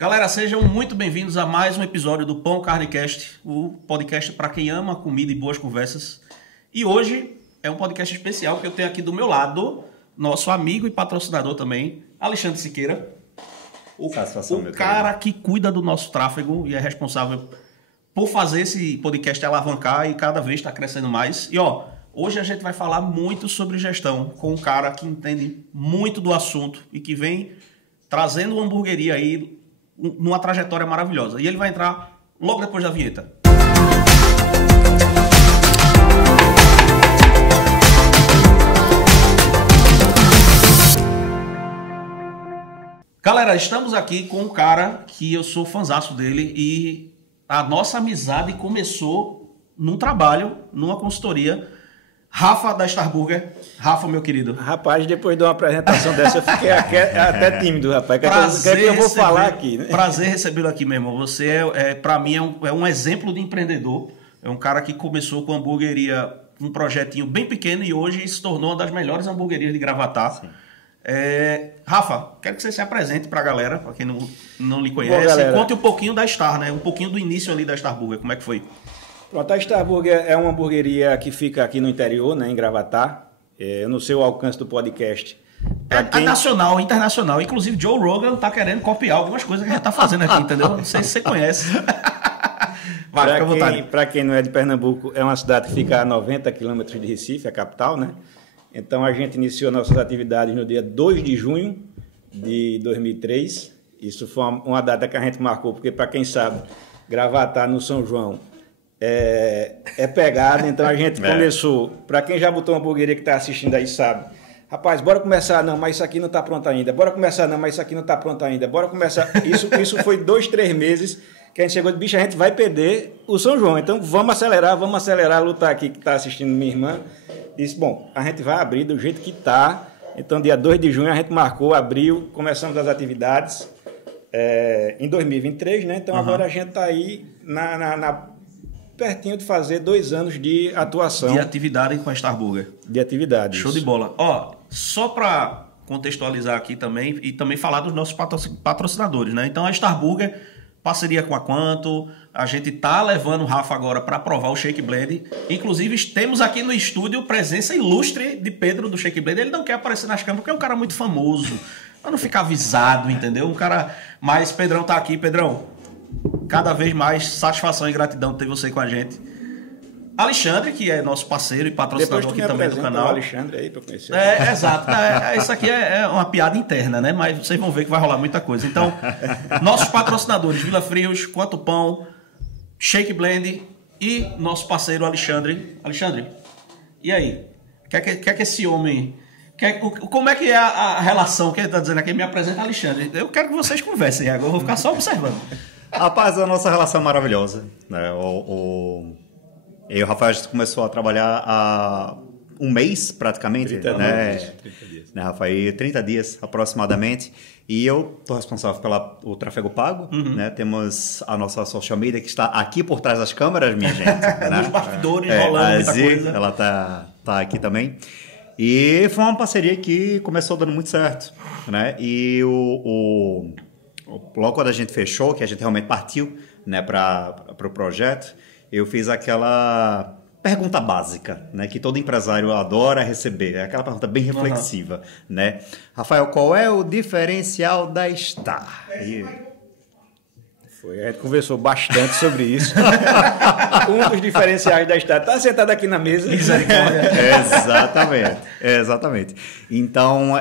Galera, sejam muito bem-vindos a mais um episódio do Pão Carnecast, o podcast para quem ama comida e boas conversas. E hoje é um podcast especial que eu tenho aqui do meu lado, nosso amigo e patrocinador também, Alexandre Siqueira. O cara que cuida do nosso tráfego e é responsável por fazer esse podcast alavancar e cada vez está crescendo mais. E hoje a gente vai falar muito sobre gestão com um cara que entende muito do assunto e que vem trazendo uma hamburgueria aí numa trajetória maravilhosa. E ele vai entrar logo depois da vinheta. Galera, estamos aqui com um cara que eu sou fãzaço dele e a nossa amizade começou num trabalho, numa consultoria. Rafa da Star Burger. Rafa, meu querido. Rapaz, depois de uma apresentação dessa, eu fiquei até tímido, rapaz. O que eu vou falar aqui, né? Prazer recebê-lo aqui, meu irmão. Você, para mim, é um exemplo de empreendedor. É um cara que começou com hamburgueria, um projetinho bem pequeno e hoje se tornou uma das melhores hamburguerias de Gravatá. Sim. Rafa, quero que você se apresente para a galera, para quem não lhe conhece. Bom, conte um pouquinho da Star, né? Um pouquinho do início ali da Star Burger. Como é que foi? Pronto, a Star Burger é uma hamburgueria que fica aqui no interior, né, em Gravatá. Eu não sei o alcance do podcast. Nacional, internacional. Inclusive, Joe Rogan tá querendo copiar algumas coisas que a gente tá fazendo aqui, entendeu? Não sei se você conhece. Vai, fica à vontade. Para quem não é de Pernambuco, é uma cidade que fica a 90 quilômetros de Recife, a capital, né? Então, a gente iniciou nossas atividades no dia 2 de junho de 2003. Isso foi uma data que a gente marcou, porque, para quem sabe, Gravatá no São João é pegada. Então, a gente começou. Para quem já botou uma hamburgueria que está assistindo aí, sabe. Rapaz, bora começar. Não, mas isso aqui não está pronto ainda. Bora começar. Não, mas isso aqui não está pronto ainda. Bora começar. Isso foi 2, 3 meses que a gente chegou de bicho, a gente vai perder o São João. Então, vamos acelerar, lutar aqui, que está assistindo minha irmã. Disse, bom, a gente vai abrir do jeito que está. Então, dia 2 de junho, a gente marcou, abriu, começamos as atividades em 2023, né? Então, agora a gente está aí pertinho de fazer 2 anos de atuação. De atividade com a Star Burger. De atividade. Show de bola. Só para contextualizar aqui também, e também falar dos nossos patrocinadores, né? Então, a Star Burger, parceria com a Quanto, a gente tá levando o Rafa agora para provar o Shake Blend. Inclusive, temos aqui no estúdio presença ilustre de Pedro do Shake Blend. Ele não quer aparecer nas câmeras porque é um cara muito famoso, para não ficar avisado, entendeu? Mas Pedrão tá aqui. Pedrão, cada vez mais satisfação e gratidão de ter você com a gente. Alexandre, que é nosso parceiro e patrocinador aqui também do canal. O Alexandre aí para conhecer. Exato. Isso aqui é uma piada interna, né? Mas vocês vão ver que vai rolar muita coisa. Então, nossos patrocinadores, Vila Frios, Quanto Pão, Shake Blend e nosso parceiro Alexandre. Alexandre, e aí? O que é que esse homem... Como é que é a relação que ele está dizendo aqui? Me apresenta Alexandre. Eu quero que vocês conversem agora. Eu vou ficar só observando. Rapaz, a nossa relação é maravilhosa, né? Eu e o Rafael, a gente começou a trabalhar há um mês, praticamente. 30 dias. Né, Rafael? 30 dias, aproximadamente. E eu estou responsável pelo tráfego pago. Né? Temos a nossa social media, que está aqui por trás das câmeras, minha gente. Né? Nos bastidores, rolando muita coisa. Ela tá aqui também. E foi uma parceria que começou dando muito certo. Né? E logo quando a gente fechou, que a gente realmente partiu, né, para o projeto, eu fiz aquela pergunta básica, né, que todo empresário adora receber. É aquela pergunta bem reflexiva, né? Rafael, qual é o diferencial da Star? A gente conversou bastante sobre isso. Um dos diferenciais da Star está sentado aqui na mesa. Exatamente. Então,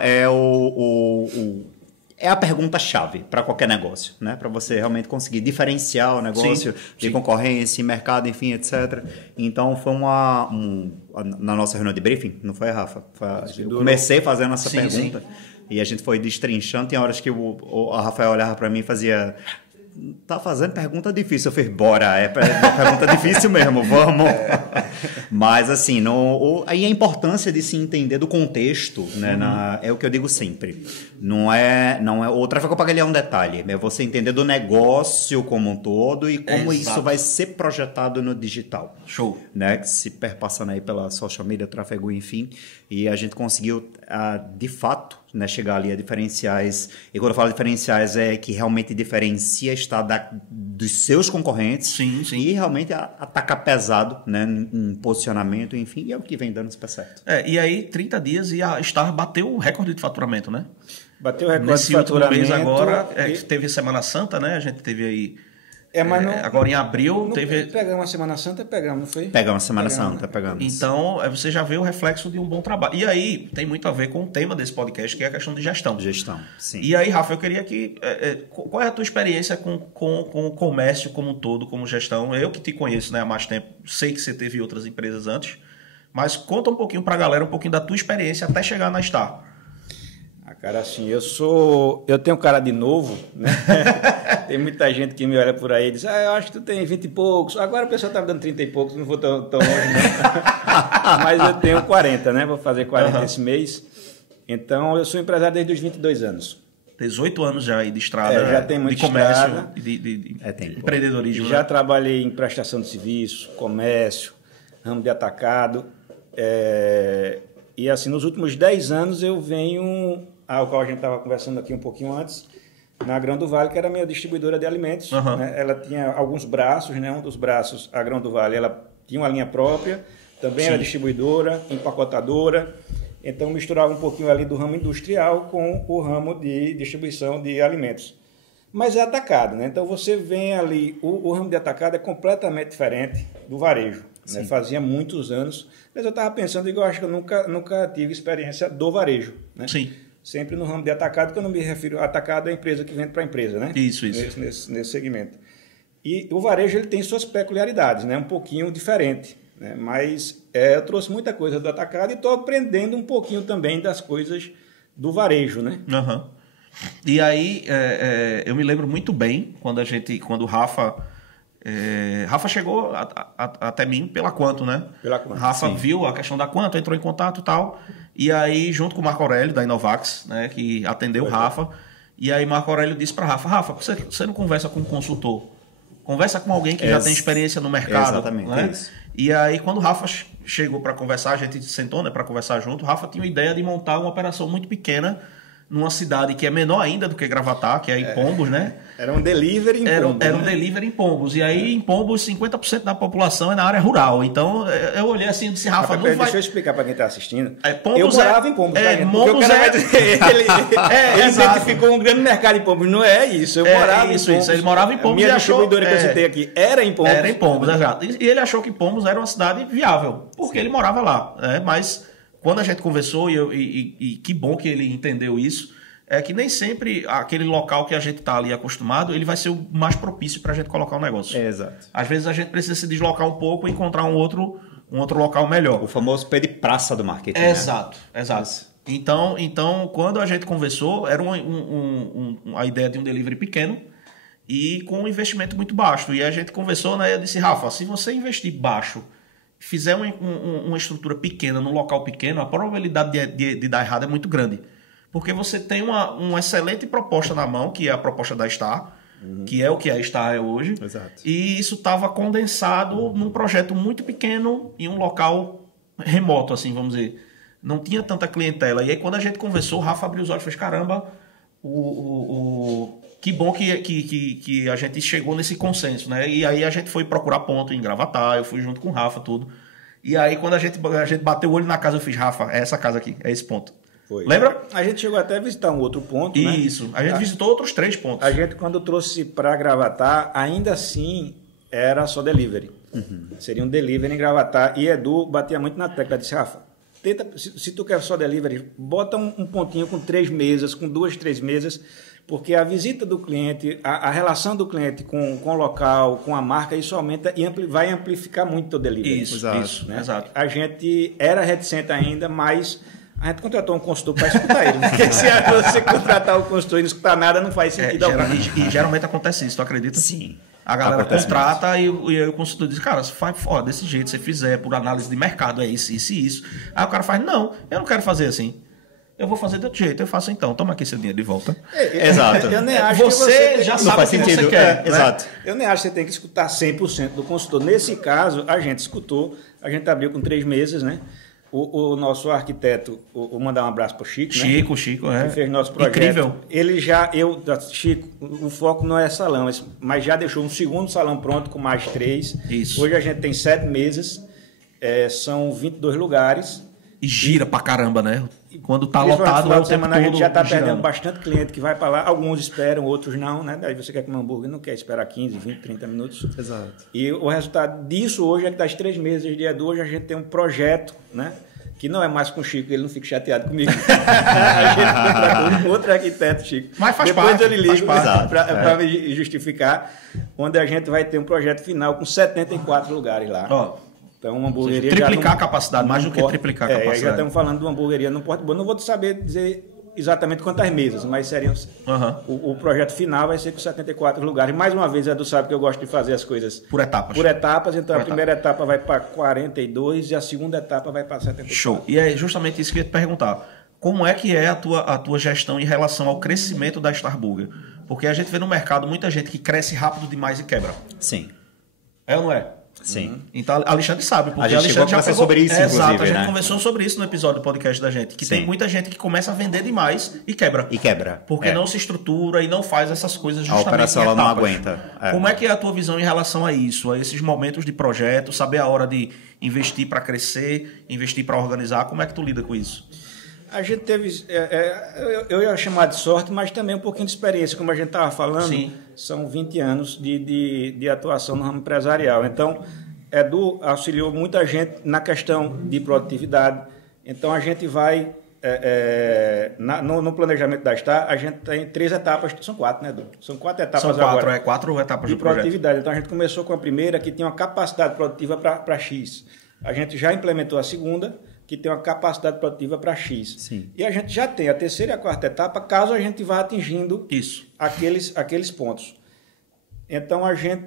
é a pergunta-chave para qualquer negócio, né? Para você realmente conseguir diferenciar o negócio de concorrência, mercado, enfim, etc. Então, foi na nossa reunião de briefing, não foi, Rafa? Eu comecei fazendo essa pergunta e a gente foi destrinchando. Tem horas que a Rafael olhava para mim e fazia... Tá fazendo pergunta difícil. Eu falei, bora, é pergunta difícil mesmo, vamos. Mas, assim, aí a importância de se entender do contexto, né, é o que eu digo sempre. Não é, o tráfego pago é um detalhe, é você entender do negócio como um todo e como isso vai ser projetado no digital. Show. Né, que se perpassando aí pela social media, tráfego, enfim. E a gente conseguiu, de fato, né? Chegar ali a diferenciais. E quando eu falo diferenciais, é que realmente diferencia estar dos seus concorrentes. Sim, sim. E realmente atacar pesado, né? Em posicionamento, enfim, e é o que vem dando super certo. E aí, 30 dias e a Star bateu o recorde de faturamento, né? Bateu o recorde Nesse de faturamento. último mês agora, teve a Semana Santa, né? A gente teve aí... mas não, agora em abril teve... Pegamos a Semana Santa, pegamos, não foi? Pegamos a Semana Santa, pegamos. Então, você já vê o reflexo de um bom trabalho. E aí, tem muito a ver com o tema desse podcast, que é a questão de gestão. Gestão, sim. E aí, Rafa, eu queria que... qual é a tua experiência com o comércio como um todo, como gestão? Eu que te conheço, né, há mais tempo, sei que você teve outras empresas antes, mas conta um pouquinho para a galera, um pouquinho da tua experiência até chegar na Star. Cara, assim, eu tenho cara de novo, né? Tem muita gente que me olha por aí e diz, eu acho que tu tem 20 e poucos. Agora a pessoa tá me dando 30 e poucos, não vou tão longe, não. Mas eu tenho 40, né? Vou fazer 40 esse mês. Então, eu sou empresário desde os 22 anos. 18 anos já aí de estrada, já tem muito de comércio, estrada, de empreendedorismo. Já né? trabalhei em prestação de serviço, comércio, ramo de atacado. E assim, nos últimos 10 anos eu venho... o qual a gente estava conversando aqui um pouquinho antes, na Grão do Vale, que era a minha distribuidora de alimentos. Né? Ela tinha alguns braços, né? Um dos braços, a Grão do Vale, ela tinha uma linha própria, também era distribuidora, empacotadora, então misturava um pouquinho ali do ramo industrial com o ramo de distribuição de alimentos. Mas é atacado, né? Então você vem ali, o ramo de atacado é completamente diferente do varejo. Né? Fazia muitos anos, mas eu estava pensando, eu acho que eu nunca tive experiência do varejo. Né? Sim. Sempre no ramo de atacado, que eu não me refiro a atacado, é a empresa que vende para a empresa, né? Isso. Nesse segmento. E o varejo ele tem suas peculiaridades, né? Um pouquinho diferente. Né? Mas eu trouxe muita coisa do atacado e estou aprendendo um pouquinho também das coisas do varejo, né? E aí, eu me lembro muito bem quando o Rafa... Rafa chegou até mim pela Quanto, né? Pela Quanto, Rafa viu a questão da Quanto, entrou em contato e tal. E aí, junto com o Marco Aurélio, da Inovax, né, que atendeu o Rafa. E aí, Marco Aurélio disse para Rafa, você não conversa com um consultor. Conversa com alguém que já tem experiência no mercado. Exatamente, né? isso. E aí, quando o Rafa chegou para conversar, a gente sentou, né, para conversar junto, o Rafa tinha a ideia de montar uma operação muito pequena numa cidade que é menor ainda do que Gravatá, que é em Pombos, né? Era um delivery em Pombos. Era um delivery em Pombos. E aí, em Pombos, 50% da população é na área rural. Então, eu olhei assim e disse, Rafa, Deixa eu explicar para quem está assistindo. Pombos eu morava em Pombos. Pombos ele identificou um grande mercado em Pombos. Não é isso. Eu morava em Pombos. Isso. Ele morava em Pombos e achou... A minha distribuidora que eu citei aqui era em Pombos. Era em Pombos, exato. E ele achou que Pombos era uma cidade viável, porque ele morava lá. Né? Mas, quando a gente conversou, e que bom que ele entendeu isso, é que nem sempre aquele local que a gente está ali acostumado, ele vai ser o mais propício para a gente colocar um negócio. Exato. Às vezes a gente precisa se deslocar um pouco e encontrar um outro local melhor. O famoso pé de praça do marketing. Exato. Então, quando a gente conversou, era a ideia de um delivery pequeno e com um investimento muito baixo. E a gente conversou, né? Eu disse, Rafa, se você investir baixo, fizer uma estrutura pequena, num local pequeno, a probabilidade de dar errado é muito grande. Porque você tem uma excelente proposta na mão, que é a proposta da Star, que é o que a Star é hoje. Exato. E isso estava condensado num projeto muito pequeno em um local remoto, assim, vamos dizer. Não tinha tanta clientela. E aí, quando a gente conversou, o Rafa abriu os olhos e fez, caramba, que bom que a gente chegou nesse consenso, né? E aí a gente foi procurar ponto em Gravatá, eu fui junto com o Rafa, tudo. E aí, quando a gente bateu o olho na casa, eu fiz, Rafa, é essa casa aqui, é esse ponto. Foi. Lembra? A gente chegou até a visitar um outro ponto, né? Isso. A gente visitou outros 3 pontos. A gente, quando trouxe para Gravatá, ainda assim era só delivery. Seria um delivery em Gravatá. E Edu batia muito na tecla. Disse, Rafa, tenta, se tu quer só delivery, bota um pontinho com 3 mesas, com 2, 3 mesas, porque a visita do cliente, a relação do cliente com o local, com a marca, isso aumenta e vai amplificar muito o delivery. Isso, né? Exato. A gente era reticente ainda, mas... A gente contratou um consultor para escutar ele. Porque se você contratar o consultor e não escutar nada, não faz sentido algum. E geralmente acontece isso, tu acredita? Sim. A galera contrata e aí o consultor diz, cara, faz desse jeito, se você fizer por análise de mercado, é isso, isso e isso. Aí o cara faz, não, eu não quero fazer assim. Eu vou fazer de outro jeito, eu faço então. Toma aqui seu dinheiro de volta. Exato. Eu nem acho você já sabe o que você quer. Né? Exato. Eu nem acho que você tem que escutar 100% do consultor. Nesse caso, a gente escutou, a gente abriu com 3 meses, né? O nosso arquiteto, vou mandar um abraço para o Chico, Chico, que fez nosso projeto. Incrível. Ele Chico, o foco não é salão, mas já deixou um segundo salão pronto com mais 3. Isso. Hoje a gente tem 7 mesas, são 22 lugares. E gira pra caramba, né? Quando tá Principalmente lotado, no final é o de tempo semana a gente todo já está girando. perdendo bastante cliente que vai para lá. Alguns esperam, outros não, né? Daí você quer comer um hambúrguer, não quer esperar 15, 20, 30 minutos. Exato. E o resultado disso hoje é que das 3 mesas dia de hoje a gente tem um projeto, né? Que não é mais com o Chico, ele não fica chateado comigo. A gente contratou um outro arquiteto, Chico. Mas faz Depois parte. eu lhe ligo parte. para me justificar, onde a gente vai ter um projeto final com 74 lugares lá. Ó, Então, uma hamburgueria. triplicar a capacidade, mais do que triplicar a capacidade. Já estamos falando de uma hamburgueria no Porto Bom. Não vou saber dizer exatamente quantas mesas, mas seriam. O projeto final vai ser com 74 lugares. Mais uma vez, Edu sabe que eu gosto de fazer as coisas por etapas. Então, a primeira etapa vai para 42 e a segunda etapa vai para 74. Show. E é justamente isso que eu ia te perguntar. Como é que é a tua gestão em relação ao crescimento da Starburger? Porque a gente vê no mercado muita gente que cresce rápido demais e quebra. Sim. É ou não é? Sim. Então, Alexandre sabe. Porque A gente chegou a conversar sobre isso, Exato, inclusive, a gente né? conversou sobre isso no episódio do podcast da gente. Que Sim. tem muita gente que começa a vender demais e quebra. E quebra. Porque não se estrutura e não faz essas coisas justamente A operação em ela não etapas. aguenta. Como é que é a tua visão em relação a isso? A esses momentos de projeto, saber a hora de investir para crescer, investir para organizar. Como é que tu lida com isso? A gente teve, eu ia chamar de sorte, mas também um pouquinho de experiência, como a gente estava falando. Sim. São 20 anos de atuação no ramo empresarial. Então, Edu auxiliou muita gente na questão de produtividade. Então, a gente vai, no planejamento da Star, a gente tem 3 etapas, são 4, né, Edu? São 4 etapas São 4, agora. 4 etapas De do projeto. produtividade. Então, a gente começou com a primeira, que tem uma capacidade produtiva para X. A gente já implementou a segunda, que tem uma capacidade produtiva para X. Sim. E a gente já tem a terceira e a quarta etapa, caso a gente vá atingindo Isso. aqueles pontos. Então,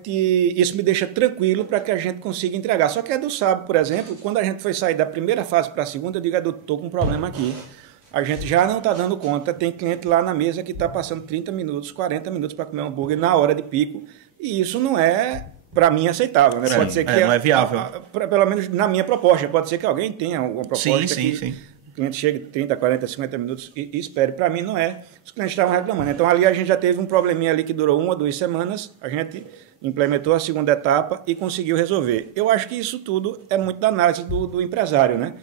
isso me deixa tranquilo para que a gente consiga entregar. Só que Edu sabe, por exemplo, quando a gente foi sair da primeira fase para a segunda, eu digo, Edu, estou com um problema aqui. A gente já não está dando conta, tem cliente lá na mesa que está passando 30 minutos, 40 minutos para comer um hambúrguer na hora de pico. E isso não é, para mim, aceitável. Né? Pode ser que não é viável. Pelo menos na minha proposta. Pode ser que alguém tenha uma proposta Sim. o cliente chegue 30, 40, 50 minutos e espere. Para mim, não é. Os clientes estavam reclamando. Então, ali a gente já teve um probleminha ali que durou 1 ou 2 semanas. A gente implementou a segunda etapa e conseguiu resolver. Eu acho que isso tudo é muito da análise do empresário, né?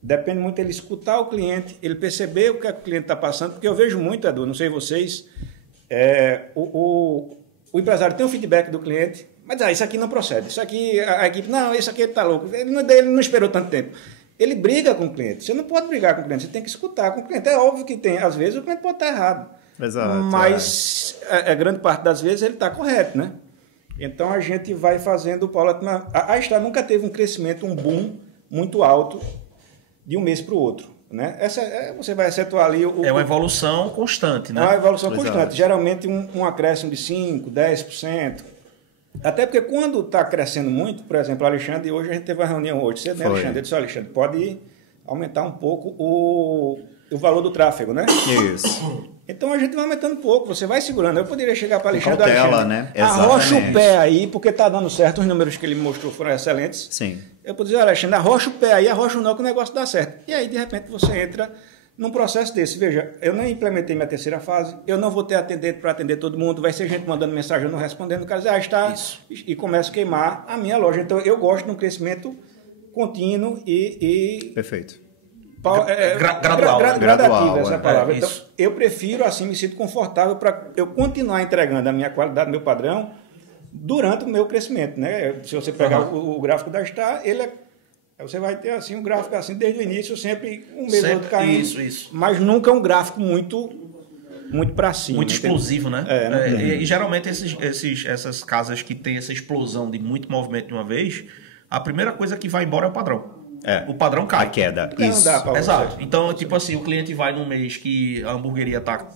Depende muito dele escutar o cliente, ele perceber o que, é que o cliente está passando, porque eu vejo muito, Edu, não sei vocês, o empresário tem um feedback do cliente, mas isso aqui não procede, isso aqui, a equipe, não, isso aqui ele está louco, ele não esperou tanto tempo. Ele briga com o cliente, você não pode brigar com o cliente, você tem que escutar com o cliente. É óbvio que tem, às vezes o cliente pode estar errado, Exato, mas a grande parte das vezes ele está correto, né? Então a gente vai fazendo, Paulo, a Star nunca teve um crescimento, um boom muito alto de um mês para o outro, né? Você vai acertar ali... É uma evolução constante, né? É uma evolução Exato. constante. Geralmente um acréscimo de 5%, 10%. Até porque quando está crescendo muito, por exemplo, Alexandre, hoje a gente teve uma reunião hoje, você, né, Alexandre? Eu disse, Alexandre, pode aumentar um pouco o valor do tráfego, né? Isso. Então a gente vai aumentando um pouco, você vai segurando. Eu poderia chegar para Alexandre, cautela, Alexandre, né? arrocha o Exatamente. pé aí, porque está dando certo, os números que ele me mostrou foram excelentes. Sim. Eu podia dizer, Alexandre, arrocha o pé aí, arrocha o nó que o negócio dá certo. E aí, de repente, você entra num processo desse. Veja, eu nem implementei minha terceira fase, eu não vou ter atendente para atender todo mundo, vai ser gente mandando mensagem, eu não respondendo, o cara diz, está, Isso. e começa a queimar a minha loja. Então, eu gosto de um crescimento contínuo e Perfeito. Gradual, né? gradativo, Gradual, essa palavra. Então, isso. eu prefiro, assim, me sinto confortável para eu continuar entregando a minha qualidade, meu padrão, durante o meu crescimento, né? Se você pegar o gráfico da Star, você vai ter assim um gráfico assim desde o início, sempre um mês Sempre, outro caindo, isso. mas nunca um gráfico muito para cima. Muito explosivo, né? não E geralmente essas casas que tem essa explosão de muito movimento de uma vez, a primeira coisa que vai embora é o padrão. O padrão cai. A queda. Não Isso. dá pra Exato. você. Então, tipo assim, o cliente vai num mês que a hamburgueria tá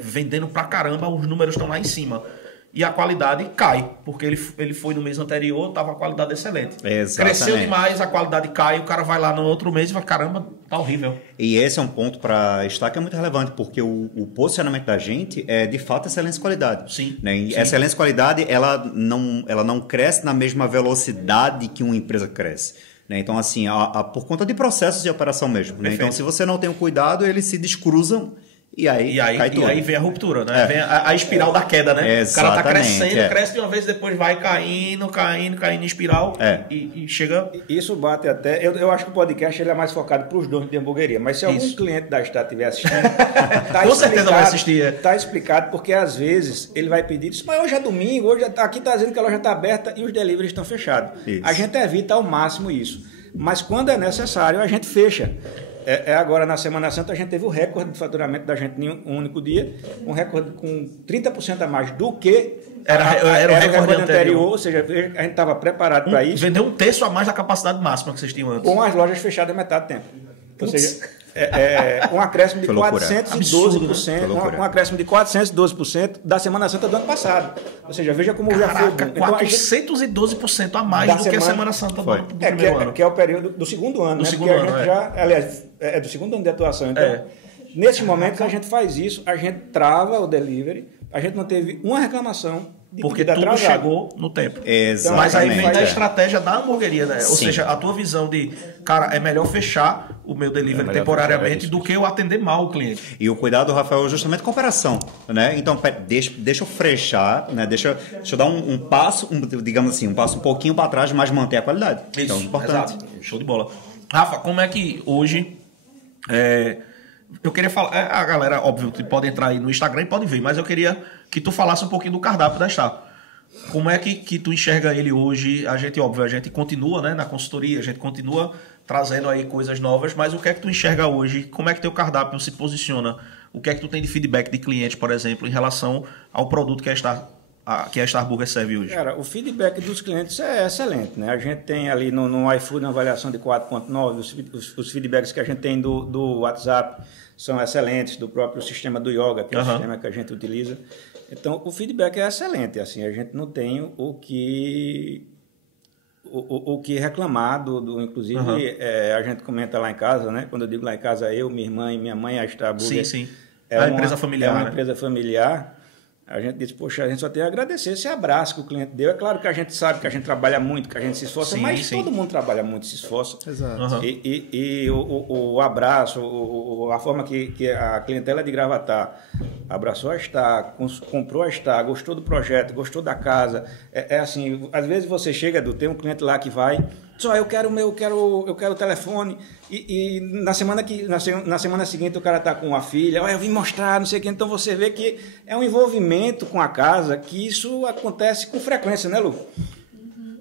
vendendo pra caramba, os números estão lá em cima. E a qualidade cai, porque ele foi no mês anterior, tava a qualidade excelente. Exatamente. Cresceu demais, a qualidade cai, o cara vai lá no outro mês e vai, caramba, tá horrível. E esse é um ponto para Star que é muito relevante, porque o posicionamento da gente é, de fato, excelência e qualidade. Sim, Né? E sim. excelência e qualidade, ela não cresce na mesma velocidade que uma empresa cresce. né? Então, assim, por conta de processos de operação mesmo. Né? Então, se você não tem o cuidado, eles se descruzam e aí cai tudo. E aí vem a ruptura, né? Vem a espiral da queda, né? Exatamente, o cara tá crescendo, cresce de uma vez, depois vai caindo em espiral e chega... Isso bate até... Eu acho que o podcast ele é mais focado para os donos de hamburgueria, mas se algum cliente da Star estiver assistindo... Com certeza vai assistir. Está explicado, porque às vezes ele vai pedir, mas hoje é domingo, aqui está dizendo que a loja está aberta e os deliveries estão fechados. Isso. A gente evita ao máximo isso. Mas quando é necessário, a gente fecha. Agora, na Semana Santa, a gente teve o recorde de faturamento da gente em um único dia, um recorde com 30% a mais do que era o recorde anterior. Ou seja, a gente estava preparado para isso. Vendeu um terço a mais da capacidade máxima que vocês tinham antes. Com as lojas fechadas metade do tempo. Ou seja, um acréscimo de 412%, um acréscimo de 412% da Semana Santa do ano passado. Ou seja, veja como já foi. Então, 412% a mais do que a Semana Santa do primeiro ano. Que é o período do segundo ano, do né? segundo Porque ano, aliás, é do segundo ano de atuação. Então, nesses momentos a gente faz isso, a gente trava o delivery, a gente não teve uma reclamação. Porque tudo chegou no tempo. Exatamente. Mas aí vem da estratégia da hamburgueria, né? Ou seja, a tua visão de, cara, é melhor fechar o meu delivery temporariamente do que eu atender mal o cliente. E o cuidado, Rafael, é justamente com a operação, né? Então, deixa eu frechar, né? Deixa eu dar um passo, digamos assim, um passo um pouquinho para trás, mas manter a qualidade. Isso, então, é importante. Exato. Show de bola. Rafa, como é que hoje... eu queria falar... a galera, óbvio, que pode entrar aí no Instagram e pode ver, mas eu queria que tu falasse um pouquinho do cardápio da Star. Como é que tu enxerga ele hoje? A gente continua, né, na consultoria, a gente continua trazendo aí coisas novas, mas o que é que tu enxerga hoje? Como é que teu cardápio se posiciona? O que é que tu tem de feedback de clientes, por exemplo, em relação ao produto que a Star Burger serve hoje? Cara, o feedback dos clientes é excelente, né? A gente tem ali no iFood uma avaliação de 4.9, os feedbacks que a gente tem do WhatsApp são excelentes, do próprio sistema do Yoga, que é o sistema que a gente utiliza. Então, o feedback é excelente, assim, a gente não tem o que reclamar inclusive, a gente comenta lá em casa, né? Quando eu digo lá em casa, eu, minha irmã e minha mãe, a Star Burger. Sim. É uma empresa familiar. É uma empresa familiar. A gente diz, poxa, a gente só tem a agradecer esse abraço que o cliente deu. É claro que a gente sabe que a gente trabalha muito, que a gente se esforça, mas todo mundo trabalha muito, se esforça. Exato. E o abraço, a forma que a clientela de Gravatá abraçou a Star, comprou a Star, gostou do projeto, gostou da casa. É assim, às vezes você chega, tem um cliente lá que vai, só eu quero o telefone. E na semana seguinte o cara está com a filha, eu vim mostrar, não sei o que. Então você vê que é um envolvimento com a casa, que isso acontece com frequência, né, Lu?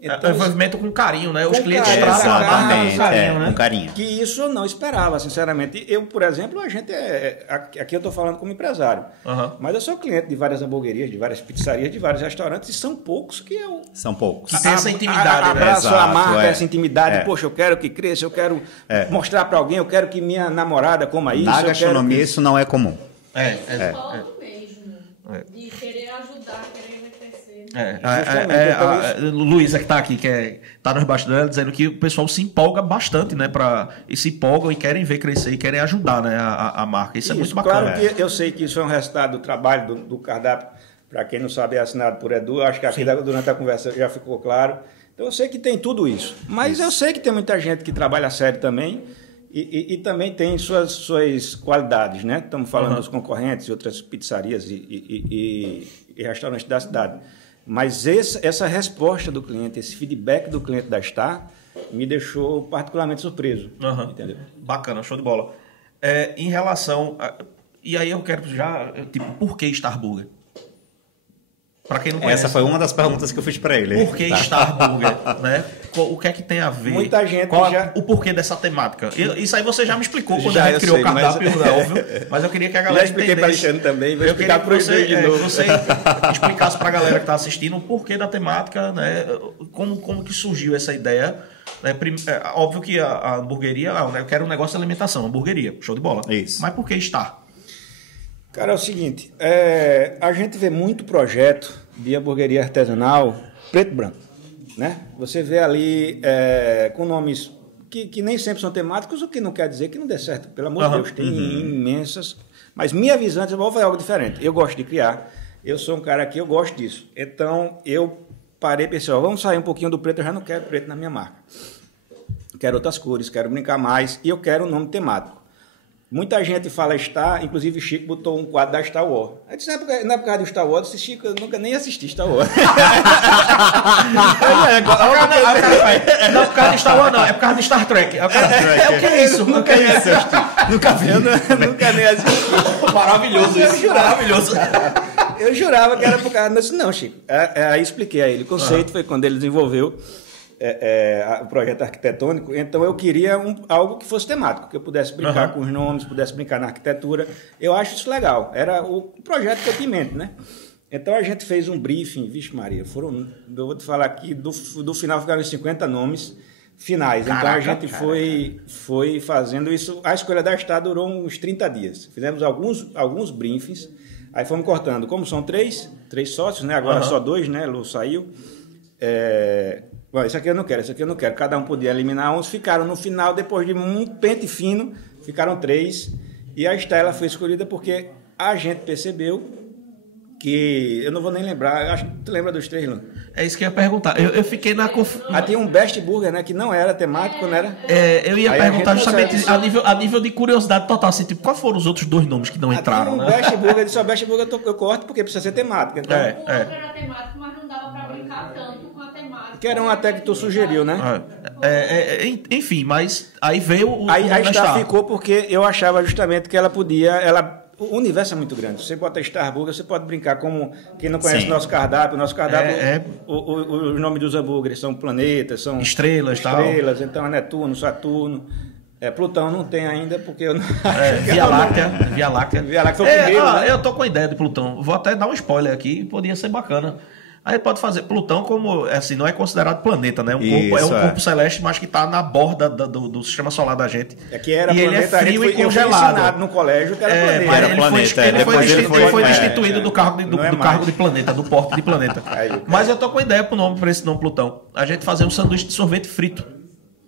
Então, envolvimento com carinho, né? Os clientes carinho, tratam a marca com carinho, né? Com carinho. Que isso eu não esperava, sinceramente. Eu, por exemplo, aqui eu estou falando como empresário, mas eu sou cliente de várias hamburguerias, de várias pizzarias, de vários restaurantes, e são poucos que eu... São poucos. Que tem essa intimidade, né? Abraço a marca, essa intimidade. Poxa, eu quero que cresça, eu quero mostrar para alguém, eu quero que minha namorada coma isso. Na gastronomia isso não é comum. Falta mesmo. De querer ajudar, querer crescer. Luísa que está aqui, que está nos bastidores, dizendo que o pessoal se empolga bastante, né? E se empolgam e querem ver crescer e querem ajudar, né, a marca. Isso é muito bacana. Claro que eu sei que isso é um resultado do trabalho do cardápio. Para quem não sabe, é assinado por Edu. Acho que aqui durante a conversa já ficou claro. Então eu sei que tem tudo isso. Mas eu sei que tem muita gente que trabalha sério também. E também tem suas qualidades, né? Estamos falando dos concorrentes e outras pizzarias e restaurantes da cidade. Mas essa resposta do cliente, esse feedback do cliente da Star, me deixou particularmente surpreso. Entendeu? Bacana, show de bola. Em relação... E aí eu quero já... por que Star Burger? Para quem não conhece... Essa foi uma das perguntas que eu fiz para ele. Por que Star Burger? Né? O que é que tem a ver? Muita gente o porquê dessa temática? Isso aí você já me explicou quando a gente criou o cardápio, óbvio. Mas eu queria que a galera já expliquei para a Alexandre também, vou explicar para você de novo. Que você explicasse para a galera que está assistindo o porquê da temática, né? Como que surgiu essa ideia. Óbvio que a hamburgueria, eu quero um negócio de alimentação, hamburgueria, show de bola. Isso. Mas por que Star? Cara, é o seguinte, a gente vê muito projeto de hamburgueria artesanal preto e branco, né? Você vê ali com nomes que nem sempre são temáticos, o que não quer dizer que não dê certo. Pelo amor de Deus, tem imensas. Mas minha visão, eu vou fazer algo diferente. Eu gosto de criar, eu sou um cara que eu gosto disso. Então, eu parei e pensei, vamos sair um pouquinho do preto, eu já não quero preto na minha marca. quero outras cores, quero brincar mais, e eu quero um nome temático. Muita gente fala Star, inclusive Chico botou um quadro da Star Wars. Eu disse, não é por causa do Star Wars, eu disse, Chico, eu nunca nem assisti Star Wars. Não é por causa de Star Wars, não, é por causa de Star Trek. O que é isso? Nunca nem assisti. Nunca vi. Nunca nem assisti. Maravilhoso isso, maravilhoso. Eu jurava que era por causa disso. Não, Chico. Aí expliquei a ele. O conceito foi quando ele desenvolveu o projeto arquitetônico. Então eu queria algo que fosse temático, que eu pudesse brincar com os nomes, pudesse brincar na arquitetura. Eu acho isso legal. Era o projeto que eu tinha em mente, né? Então a gente fez um briefing. Vixe Maria, eu vou te falar aqui, do final ficaram 50 nomes finais. Caraca, então a gente foi fazendo isso. A escolha da Star durou uns 30 dias. Fizemos alguns briefings. Aí fomos cortando. Como são três sócios, né? Agora só 2, né? Lu saiu. Bom, isso aqui eu não quero, isso aqui eu não quero. Cada um podia eliminar uns. Ficaram no final, depois de um pente fino, ficaram 3. E a Estela foi escolhida porque a gente percebeu que... Eu não vou nem lembrar. Acho que tu lembra dos 3, Lu? É isso que eu ia perguntar. Eu fiquei na... Tinha um Best Burger, né? Que não era temático, não era? Eu ia perguntar justamente a nível de curiosidade total. Assim, tipo, quais foram os outros 2 nomes que não entraram, tinha um Best Burger. Eu disse, Best Burger eu corto porque precisa ser temático. Então, o outro era temático, mas não dava pra brincar tanto com a temática. Que era um até que tu sugeriu, né? Enfim, mas aí veio o... Aí a Star ficou porque eu achava justamente que ela podia... O universo é muito grande. Você bota Star Burger, você pode brincar como... Quem não conhece o nosso cardápio, os nomes dos hambúrgueres são planetas, são... Estrelas, então é Netuno, Saturno... Plutão não tem ainda, porque eu não... Via Láctea. Via Láctea foi o primeiro, né? Eu tô com a ideia de Plutão. Vou até dar um spoiler aqui, podia ser bacana. Aí pode fazer Plutão como, assim, não é considerado planeta, né? Um corpo celeste, mas que está na borda do sistema solar da gente. Que era e planeta, ele é frio e congelado. No colégio que era planeta. Ele foi destituído do cargo de planeta, do porte de planeta. Mas eu tô com ideia pro nome, para esse nome Plutão. A gente fazer um sanduíche de sorvete frito.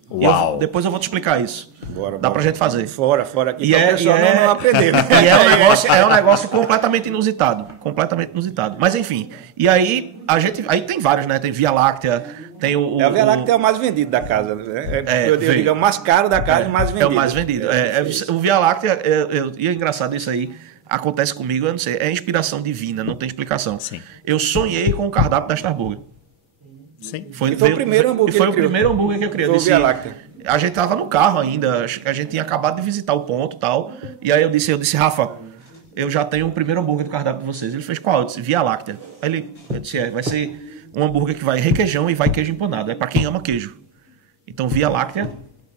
Uau! Depois eu vou te explicar isso. Bora. Dá pra gente fazer. Fora. E então o pessoal não aprendeu. E é um negócio completamente inusitado. Mas enfim. E aí, aí tem vários, né? Tem Via Láctea, tem o Via Láctea é o mais vendido da casa. Eu digo, é o mais caro da casa e o mais vendido. É o mais vendido. O Via Láctea, e é engraçado isso aí. Acontece comigo, eu não sei. É inspiração divina, não tem explicação. Sim. Eu sonhei com o cardápio da Star Burger. Sim. Foi o primeiro hambúrguer que eu criei. Foi o Via Láctea. A gente tava no carro ainda, a gente tinha acabado de visitar o ponto e tal. E aí eu disse, Rafa, eu já tenho o primeiro hambúrguer do cardápio de vocês. Ele fez qual? Eu disse, Via Láctea. Aí eu disse, vai ser um hambúrguer que vai requeijão e vai queijo empanado. É pra quem ama queijo. Então, Via Láctea,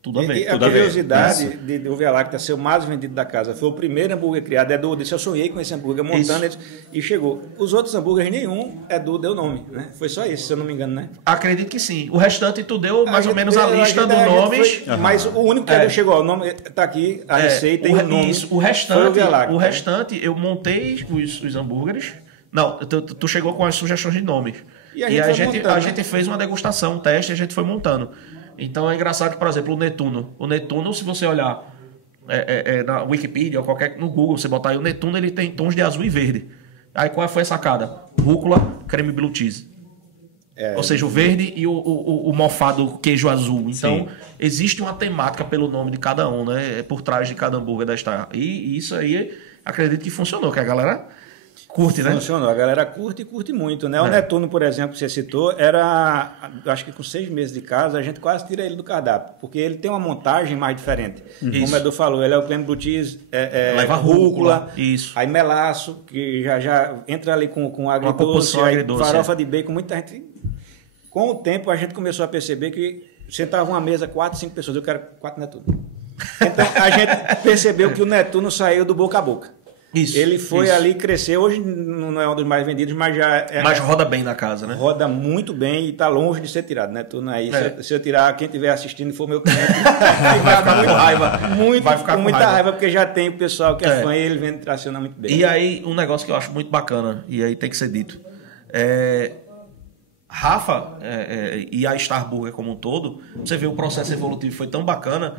tudo a ver. E a curiosidade do Via Láctea ser o mais vendido da casa. Foi o primeiro hambúrguer criado. Eu sonhei com esse hambúrguer, montando ele, e chegou. Os outros hambúrgueres, nenhum deu nome, né? Foi só isso, se eu não me engano, né? Acredito que sim. O restante tu deu mais ou menos a lista dos nomes. Mas o único que chegou, o nome tá aqui, a receita e o nome. Isso, o restante eu montei os hambúrgueres. Não, tu chegou com as sugestões de nomes. E a gente fez uma degustação, um teste, e a gente foi montando. Então é engraçado que, por exemplo, o Netuno, se você olhar na Wikipedia ou no Google, você botar aí o Netuno, ele tem tons de azul e verde. Aí qual foi a sacada? Rúcula, creme blue cheese. Ou seja, o verde e o mofado queijo azul. Então, existe uma temática pelo nome de cada um, né? Por trás de cada hambúrguer da Star. E isso aí, acredito que funcionou, que a galera curte, né? Funcionou, a galera curte muito, né? O Netuno, por exemplo, que você citou, acho que com 6 meses de casa, a gente quase tira ele do cardápio, porque ele tem uma montagem mais diferente. Como o Edu falou, ele é o creme blue cheese, leva rúcula, aí melaço, que já entra ali com agridoce, aí farofa de bacon, muita gente... Com o tempo, a gente começou a perceber que sentava uma mesa, 4, 5 pessoas, eu quero 4 Netuno. Então, a gente percebeu que o Netuno saiu do boca a boca. Ele foi ali crescer. Hoje não é um dos mais vendidos, mas já mas roda bem na casa, né? Roda muito bem e está longe de ser tirado, né? Se eu tirar, quem estiver assistindo e for meu cliente, vai ficar com raiva. Vai ficar com muita raiva, porque já tem o pessoal que é fã e ele vem tracionar muito bem. E aí, um negócio que eu acho muito bacana, e aí tem que ser dito. Rafa e a Star Burger como um todo, você vê o processo evolutivo foi tão bacana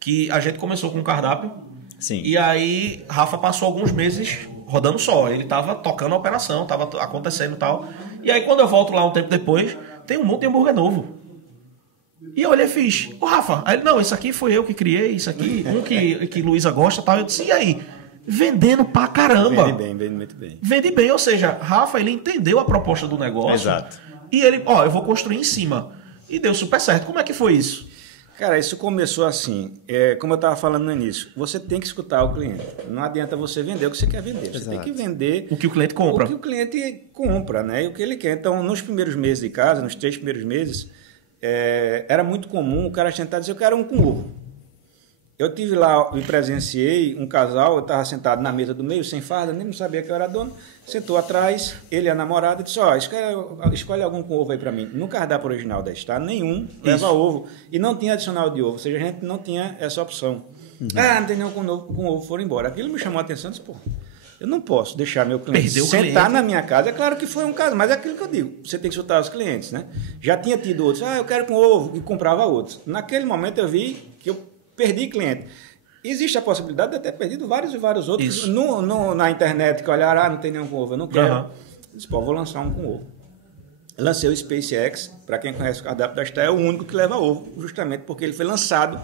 que a gente começou com um cardápio. Sim. E aí, Rafa passou alguns meses rodando só. Ele tava tocando a operação, tava acontecendo e tal. E aí, quando eu volto lá um tempo depois, tem um monte de hambúrguer novo. E eu olhei e fiz, ô Rafa, aí ele, não, isso aqui foi eu que criei, isso aqui, que Luísa gosta e tal. Eu disse, e aí? Vendendo pra caramba. Vende muito bem. Vende bem, ou seja, Rafa, ele entendeu a proposta do negócio. Exato. E ele, eu vou construir em cima. E deu super certo. Como é que foi isso? Cara, isso começou assim, como eu estava falando no início, você tem que escutar o cliente. Não adianta você vender o que você quer vender. Você tem que vender o que o cliente compra. O que o cliente compra, né? E o que ele quer. Então, nos primeiros meses de casa, nos 3 primeiros meses, era muito comum o cara sentar e dizer, eu quero um com ovo. Eu tive lá e presenciei um casal, eu estava sentado na mesa do meio, sem farda, nem sabia que eu era dono, sentou atrás, ele e a namorada, disse, escolhe algum com ovo aí para mim. No cardápio original da Star, nenhum leva ovo. E não tinha adicional de ovo, ou seja, a gente não tinha essa opção. Não tem nenhum com ovo, foram embora. Aquilo me chamou a atenção, disse, eu não posso deixar meu cliente sentar na minha casa. É claro que foi um caso, mas é aquilo que eu digo, você tem que escutar os clientes, né? Já tinha tido outros, eu quero com ovo, e comprava outros. Naquele momento eu vi que eu perdi cliente. Existe a possibilidade de eu ter perdido vários e vários outros na internet que olharam, não tem nenhum com ovo, eu não quero. Eu disse, vou lançar um com ovo. Lancei o SpaceX, para quem conhece o cardápio da Star, é o único que leva ovo, justamente porque ele foi lançado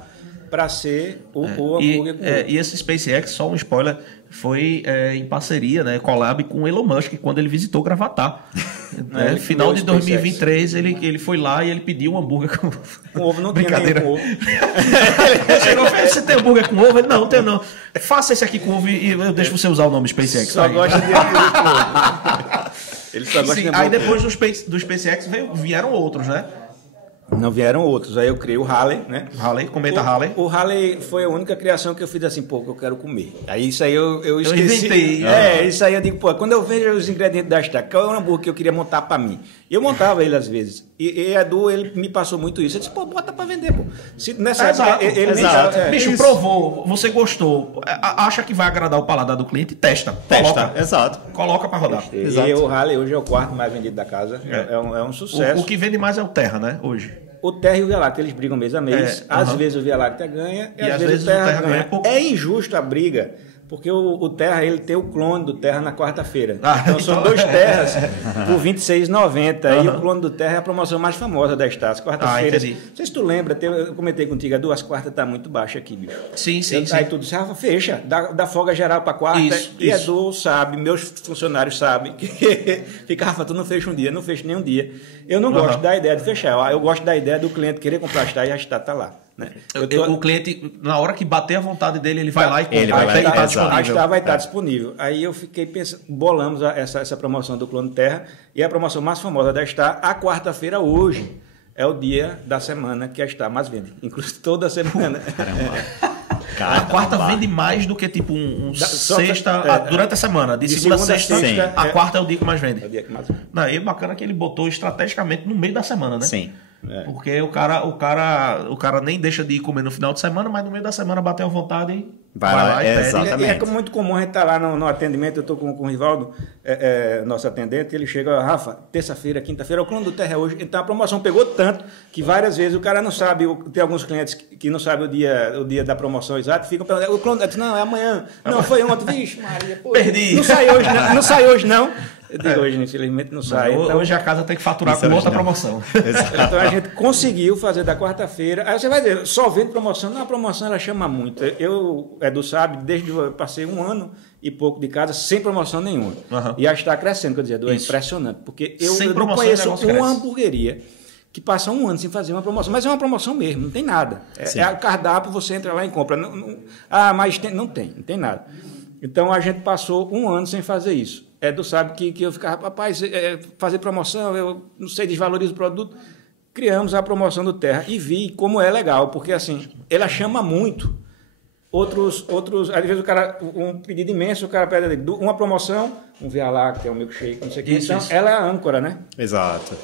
para ser o hambúrguer com ovo. E esse SpaceX, só um spoiler, foi em parceria, né, collab com o Elon Musk, quando ele visitou Gravatar. No final de 2023, ele foi lá e ele pediu um hambúrguer com ovo. Com ovo não tinha nem com ovo. Ele chegou e falou, você tem hambúrguer com ovo? Ele, não tenho não. Faça esse aqui com ovo e eu deixo você usar o nome SpaceX. Só gosta de hambúrguer com ovo. Ele só gosta de hambúrguer. Aí depois do SpaceX vieram outros, né? Não vieram outros. Aí eu criei o Halley, né? Halley, comenta Halley. O Halley foi a única criação que eu fiz assim, que eu quero comer. Aí isso aí eu esqueci. Eu inventei. Isso aí eu digo, quando eu vejo os ingredientes da Star, qual é o hambúrguer que eu queria montar pra mim? E eu montava ele às vezes. E Edu, ele me passou muito isso. Eu disse, bota pra vender, pô. Nessa época, ele Bicho, provou, você gostou, acha que vai agradar o paladar do cliente, testa. Coloca. Exato. Coloca pra rodar. E o Halley hoje é o 4º mais vendido da casa. É um sucesso. O que vende mais é o Terra, né, hoje. O Terra e o Via Láctea, eles brigam mês a mês. Às vezes o Via Láctea ganha e às vezes o Terra ganha. É injusto a briga, porque o Terra, ele tem o clone do Terra na quarta-feira. Então são 2 Terras por R$ 26,90. E o clone do Terra é a promoção mais famosa da Star. Quarta-feira. Não sei se tu lembra, eu comentei contigo, a 2 quartas tá muito baixa aqui, bicho. Sim. Aí tudo disse, Rafa, fecha, dá folga geral pra quarta. E Edu sabe, meus funcionários sabem que fica, Rafa, tu não fecha um dia, não fecha nenhum dia. Eu não gosto da ideia de fechar, eu gosto da ideia do cliente querer comprar a Star e a Star tá lá. Né? O cliente, na hora que bater a vontade dele, ele vai lá e compra. Ele vai lá e a Star vai estar disponível. Aí eu fiquei pensando, bolamos essa promoção do Clone Terra e a promoção mais famosa da Star, a quarta-feira hoje, é o dia da semana que a Star mais vende. Inclusive toda semana. A quarta vende mais do que tipo sexta, durante a semana. De segunda a sexta, a quarta é o dia que mais vende. É o dia que mais vende. Não, e é bacana que ele botou estrategicamente no meio da semana, né? Sim. Porque o cara nem deixa de ir comer no final de semana, mas no meio da semana bateu a vontade e vai lá e pede. É muito comum a gente estar lá no atendimento, eu estou com o Rivaldo, nosso atendente, ele chega, Rafa, terça-feira, quinta-feira, o clone do Terra é hoje, então a promoção pegou tanto que várias vezes o cara não sabe, tem alguns clientes que não sabem o dia da promoção exato, ficam perguntando, o clone diz, não, é amanhã, não, foi ontem, vixe Maria, perdi. Não sai hoje não. Eu digo, hoje, infelizmente, não sai. Então, hoje a casa tem que faturar com outra promoção. Então a gente conseguiu fazer da quarta-feira. Aí você vai dizer, só vendo promoção. Não, a promoção ela chama muito. Eu, Edu sabe, desde que eu passei 1 ano e pouco de casa sem promoção nenhuma. E já está crescendo, quer dizer, Edu, é impressionante. Porque eu não conheço uma hamburgueria que passa 1 ano sem fazer uma promoção. Mas é uma promoção mesmo, não tem nada. É o cardápio, você entra lá e compra. Mas não tem nada. Então a gente passou 1 ano sem fazer isso. Edu sabe que eu ficava, rapaz, fazer promoção, eu não sei, desvalorizo o produto. Criamos a promoção do Terra e vi como é legal, porque assim, ela chama muito outros, às vezes o cara, um pedido imenso, o cara pede uma promoção, um Via Láctea, um milkshake, não sei o que. Então, ela é a âncora, né? Exato.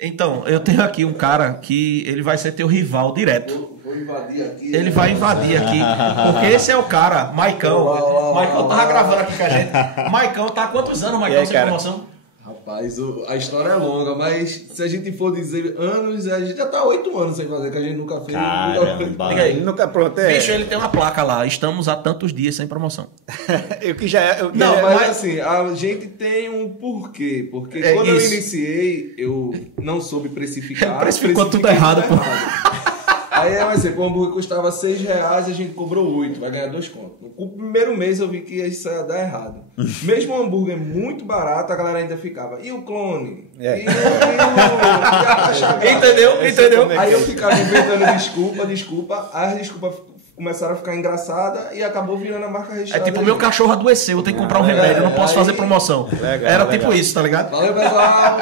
Então, eu tenho aqui um cara que ele vai ser teu rival direto. Vou invadir aqui. Ele vai invadir aqui, porque esse é o cara, Maicão. Maicão tava gravando aqui com a gente. Maicão tá há quantos anos, Maicão, sem promoção? Rapaz, a história é longa, mas se a gente for dizer anos, a gente já tá 8 anos sem fazer, que a gente nunca fez. Caramba. Diga aí. Ele nunca pronto, Bicho, ele tem uma placa lá. Estamos há tantos dias sem promoção. Eu que já é. Não, mas assim, a gente tem um porquê. Porque quando eu iniciei, eu não soube precificar. Precificou tudo errado, pô. Aí é um exemplo, o hambúrguer custava R$6, a gente cobrou 8, vai ganhar 2 contos. No primeiro mês eu vi que isso ia dar errado. Mesmo o hambúrguer muito barato, a galera ainda ficava, e o clone? E Entendeu? Aí eu ficava inventando desculpa, as desculpas começaram a ficar engraçadas e acabou virando a marca É registrada. tipo, meu cachorro adoeceu, eu tenho que comprar um remédio, eu não posso fazer promoção. Era tipo isso, tá ligado? Valeu, pessoal.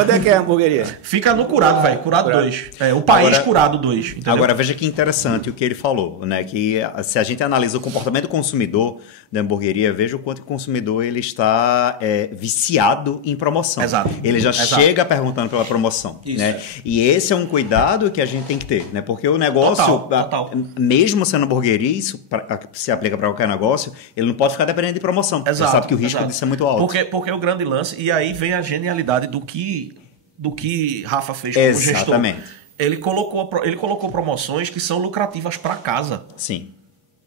Onde é que é a hamburgueria? Fica no Curado, velho. Curado 2. O país Agora- Curado 2. Entendeu? Agora, veja que interessante o que ele falou, né? Que se a gente analisa o comportamento do consumidor da hamburgueria, veja o quanto o consumidor ele está viciado em promoção. Exato. Ele já Exato. chega perguntando pela promoção. Isso. Né? E esse é um cuidado que a gente tem que ter, né? Porque o negócio, Total. mesmo sendo hamburgueria, isso se aplica para qualquer negócio, ele não pode ficar dependendo de promoção. Você sabe que o risco disso é muito alto. Porque é o grande lance, e aí vem a genialidade do que Rafa fez como Exatamente. gestor. Ele colocou promoções que são lucrativas para casa. Sim.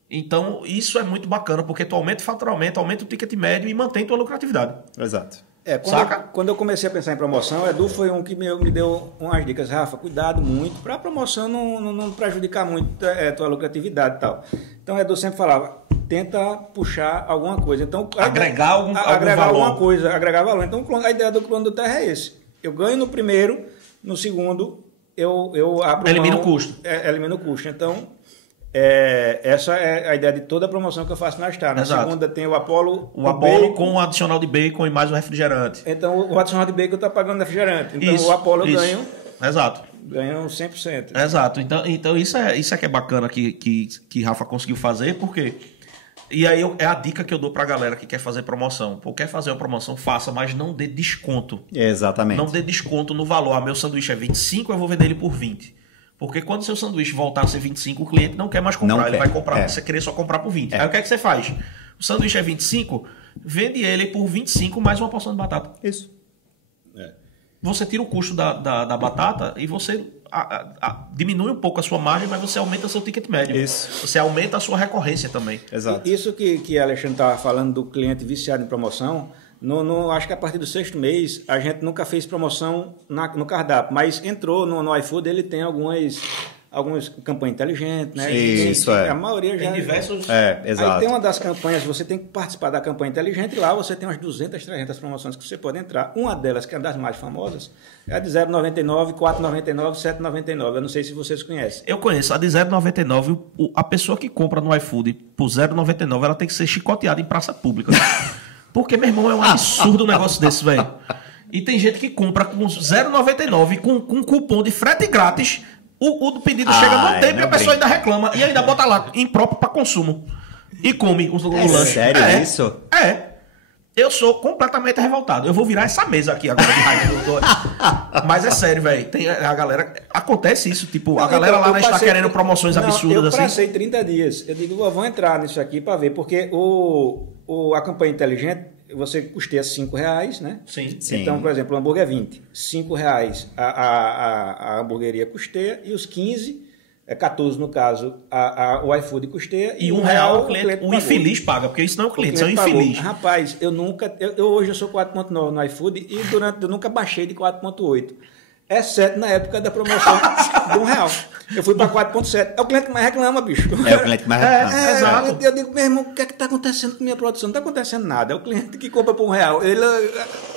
Então, isso é muito bacana, porque tu aumenta o faturamento, aumenta o ticket médio e mantém tua lucratividade. Exato. Saca? Quando eu comecei a pensar em promoção, o Edu foi um que me deu umas dicas. Rafa, cuidado muito para a promoção não prejudicar muito tua lucratividade e tal. Então o Edu sempre falava, tenta puxar alguma coisa. Então, Agregar algum agregar valor. alguma coisa, agregar valor. Então a ideia do clone do terra é esse. Eu ganho no primeiro, no segundo eu abro Elimina mão, o custo. Elimina o custo. Então, essa é a ideia de toda a promoção que eu faço na Star. Na Exato. segunda tem o Apollo. O Apollo com o adicional de bacon e mais o refrigerante. Então, o adicional de bacon está pagando refrigerante. Então, Isso, o Apollo isso. ganha Exato. 100%. Exato. Então isso é que é bacana que Rafa conseguiu fazer, porque... E aí é a dica que eu dou pra galera que quer fazer promoção. Pô, quer fazer uma promoção, faça, mas não dê desconto. Exatamente. Não dê desconto no valor. Meu sanduíche é 25, eu vou vender ele por 20. Porque quando seu sanduíche voltar a ser 25, o cliente não quer mais comprar. Não Ele quer. vai comprar, você querer só comprar por 20. Aí o que é que você faz? O sanduíche é 25, vende ele por 25 mais uma porção de batata. Isso. Você tira o custo da batata e você diminui um pouco a sua margem, mas você aumenta seu ticket médio. Isso. Você aumenta a sua recorrência também. Exato. Isso que Alexandre estava falando do cliente viciado em promoção, acho que a partir do 6º mês a gente nunca fez promoção no cardápio, mas entrou no iFood, ele tem algumas campanhas inteligentes, né? Isso, é. A maioria já... Tem diversos... Exato. Aí tem uma das campanhas, você tem que participar da campanha inteligente e lá você tem umas 200, 300 promoções que você pode entrar. Uma delas, que é uma das mais famosas, é a de 0,99, 4,99, 7,99. Eu não sei se vocês conhecem. Eu conheço. A de 0,99, a pessoa que compra no iFood por 0,99, ela tem que ser chicoteada em praça pública. Porque, meu irmão, é um absurdo um negócio desse, velho. E tem gente que compra com 0,99, com cupom de frete grátis. O do pedido chega no tempo e a pessoa ainda reclama. E ainda bota lá, impróprio para consumo. E come o lanche. Sério isso? Eu sou completamente revoltado. Eu vou virar essa mesa aqui agora de raiva. Mas é sério, velho. A galera... Acontece isso, tipo... a galera lá está querendo promoções absurdas eu assim. Eu passei 30 dias. Eu digo, vou entrar nisso aqui para ver. Porque a campanha inteligente... Você custeia R$5, né? Sim. Então, por exemplo, o hambúrguer é 20. R$5 a hamburgueria custeia e os 15, 14 no caso, o iFood custeia. E R$1 o cliente infeliz paga, porque isso não é o cliente, isso é o infeliz. Rapaz, hoje eu sou 4.9 no iFood e eu nunca baixei de 4.8. Exceto na época da promoção de R$1. Eu fui para 4.7. É o cliente que mais reclama, bicho. É o cliente que mais reclama. Exato. Eu digo, meu irmão, o que é que está acontecendo com minha produção? Não está acontecendo nada. É o cliente que compra por R$1.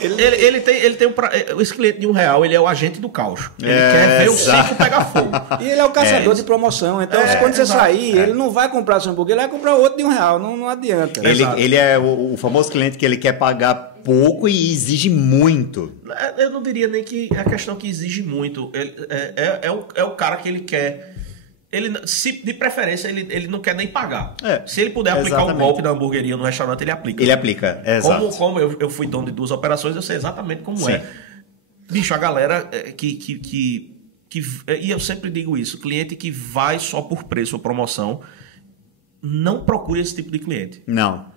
Ele tem esse cliente de R$1, ele é o agente do caos. Ele quer ver o ciclo pegar fogo. E ele é o caçador de promoção. Então, quando você sair, ele não vai comprar seu hambúrguer, ele vai comprar outro de R$1. Não adianta. Ele é o famoso cliente que ele quer pagar pouco e exige muito. Eu não diria nem que é a questão que exige muito. É o cara que ele quer. De preferência, ele não quer nem pagar. Se ele puder aplicar um golpe na hamburgueria no restaurante, ele aplica. Ele aplica, exato. Como eu fui dono de 2 operações, eu sei exatamente como Sim. é. Bicho, a galera e eu sempre digo isso, cliente que vai só por preço ou promoção, não procure esse tipo de cliente. Não.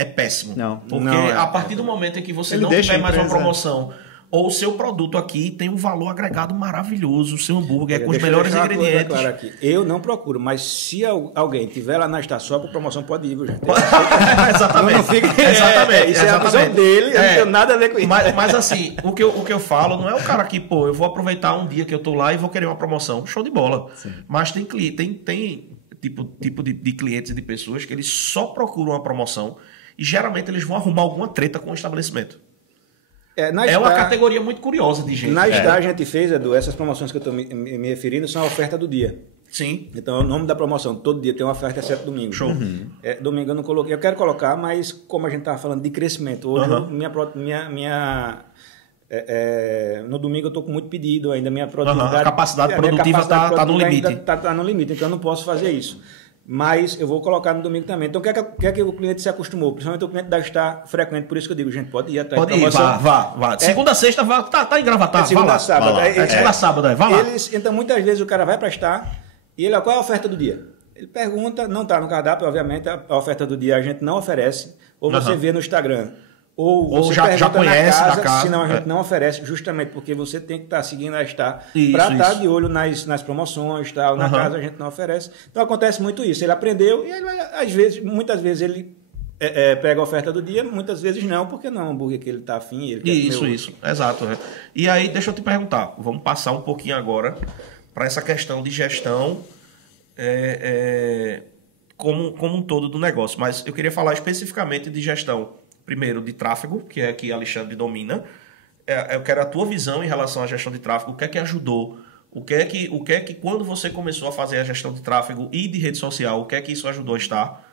é péssimo. Não. Porque Não, a partir do momento em que você Ele não deixa tiver a mais uma empresa- promoção, ou o seu produto aqui tem um valor agregado maravilhoso, o seu hambúrguer é com os Deixa eu melhores deixar uma coisa ingredientes. clara aqui. Eu não procuro, mas se alguém tiver lá na estação por promoção, pode ir, viu, gente? Exatamente. Não fica... Exatamente. Isso é a visão exatamente. dele, eu não tenho nada a ver com isso. Mas assim, o que eu falo não é o cara que, pô, eu vou aproveitar um dia que eu tô lá e vou querer uma promoção. Show de bola. Mas tem tipo de clientes e de pessoas que eles só procuram uma promoção e geralmente eles vão arrumar alguma treta com o estabelecimento. É uma categoria muito curiosa de gente. Na Star a gente fez, Edu, essas promoções que eu estou me referindo são a oferta do dia. Sim. Então é o nome da promoção. Todo dia tem uma oferta, exceto domingo. Show. Domingo eu não coloquei. Eu quero colocar, mas como a gente estava falando de crescimento, hoje no domingo eu estou com muito pedido ainda. Minha produtividade, A capacidade produtiva está no limite. Está no limite, então eu não posso fazer isso. Mas eu vou colocar no domingo também. Então, o que é que o cliente se acostumou? Principalmente o cliente da Star frequente. Por isso que eu digo, gente, pode ir atrás. Pode ir, vá. Segunda, sexta, vá. Tá em Gravatar, segunda vá lá. a sábado. Vá lá. Segunda a sábado, vá lá. Então, muitas vezes o cara vai para Star e ele, qual é a oferta do dia? Ele pergunta, não está no cardápio, obviamente, a oferta do dia a gente não oferece. Ou você vê no Instagram. Ou você já conhece da casa. Senão a gente não oferece, justamente porque você tem que estar seguindo a Star para estar de olho nas promoções, tal. Na casa a gente não oferece. Então acontece muito isso. Ele aprendeu e ele, muitas vezes ele pega a oferta do dia, muitas vezes não, porque não é um hambúrguer que ele está afim. Ele quer comer Isso, exato. E aí, deixa eu te perguntar, vamos passar um pouquinho agora para essa questão de gestão como um todo do negócio. Mas eu queria falar especificamente de gestão. Primeiro, de tráfego, que é que Alexandre domina. Eu quero a tua visão em relação à gestão de tráfego. O que é que ajudou? O que é que quando você começou a fazer a gestão de tráfego e de rede social, o que é que isso ajudou a estar?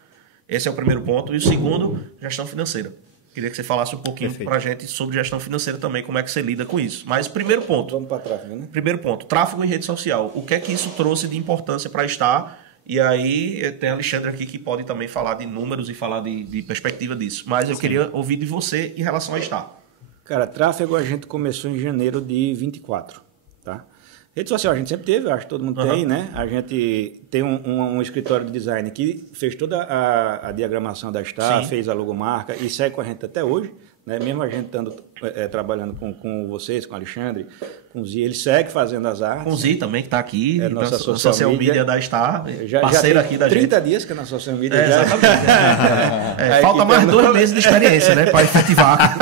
Esse é o primeiro ponto. E o segundo, gestão financeira. Queria que você falasse um pouquinho para a gente sobre gestão financeira também, como é que você lida com isso. Mas primeiro ponto. Vamos para tráfego, né? Primeiro ponto, tráfego e rede social. O que é que isso trouxe de importância para estar? E aí tem Alexandre aqui que pode também falar de números e falar de perspectiva disso. Mas eu queria ouvir de você em relação a estar. Cara, tráfego a gente começou em janeiro de 24, tá? Rede social a gente sempre teve, acho que todo mundo tem, né? A gente tem um escritório de design que fez toda a diagramação da Star, fez a logomarca e segue com a gente até hoje, né? Mesmo a gente estando trabalhando com vocês, com o Alexandre, com o Zi, ele segue fazendo as artes. Com o Zi também, que está aqui, nossa social media da Star, já parceiro tem aqui da 30 gente. dias que é na social media. Exatamente. Falta mais 2 meses de experiência, né? Para efetivar.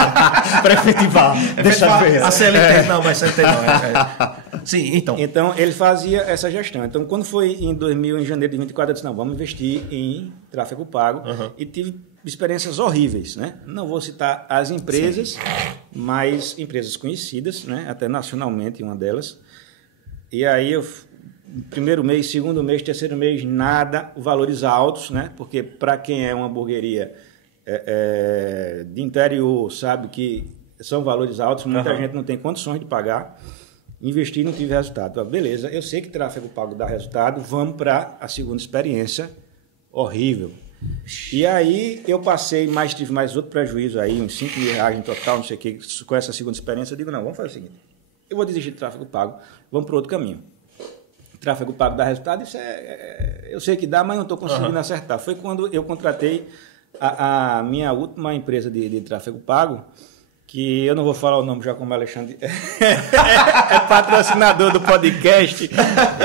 Deixa eu ver. A CLT, não, mas CLT não. Sim, então. Então, ele fazia essa gestão. Então, quando foi em janeiro de 24, eu disse, não, vamos investir em tráfego pago. E tive experiências horríveis, né? Não vou citar as empresas, mas empresas conhecidas, né? Até nacionalmente, uma delas. E aí, primeiro mês, segundo mês, terceiro mês, nada, valores altos, né? Porque para quem é uma hamburgueria de interior, sabe que são valores altos, muita gente não tem condições de pagar. Investi e não tive resultado. Beleza, eu sei que tráfego pago dá resultado, vamos para a segunda experiência, horrível. E aí eu tive mais outro prejuízo aí, uns 5 mil reais em total, não sei o que, com essa segunda experiência. Eu digo, não, vamos fazer o seguinte, eu vou desistir de tráfego pago, vamos para outro caminho. Tráfego pago dá resultado, isso eu sei que dá, mas não estou conseguindo acertar. Foi quando eu contratei a minha última empresa de tráfego pago, que eu não vou falar o nome já como Alexandre é patrocinador do podcast,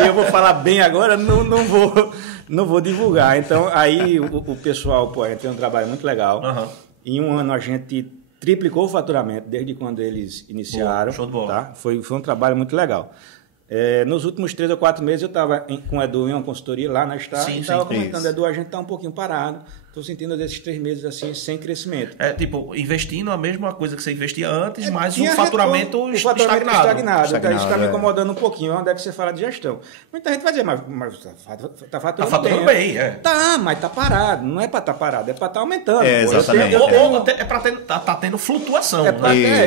eu vou falar bem agora, não vou divulgar. Então, aí o pessoal, a gente tem um trabalho muito legal. Em um ano a gente triplicou o faturamento, desde quando eles iniciaram. Show de bola. Tá? Foi um trabalho muito legal. Nos últimos 3 ou 4 meses eu estava com o Edu em uma consultoria lá na Star e estava comentando, Edu, a gente está um pouquinho parado, estou sentindo esses 3 meses assim, sem crescimento. Investindo a mesma coisa que você investia antes, mas o faturamento estagnado. Então, isso está me incomodando um pouquinho, onde é que você fala de gestão. Muita gente vai dizer, mas está faturando bem. Tá, mas está parado, não é para estar parado, é para estar aumentando. Exatamente. É para estar tendo flutuação.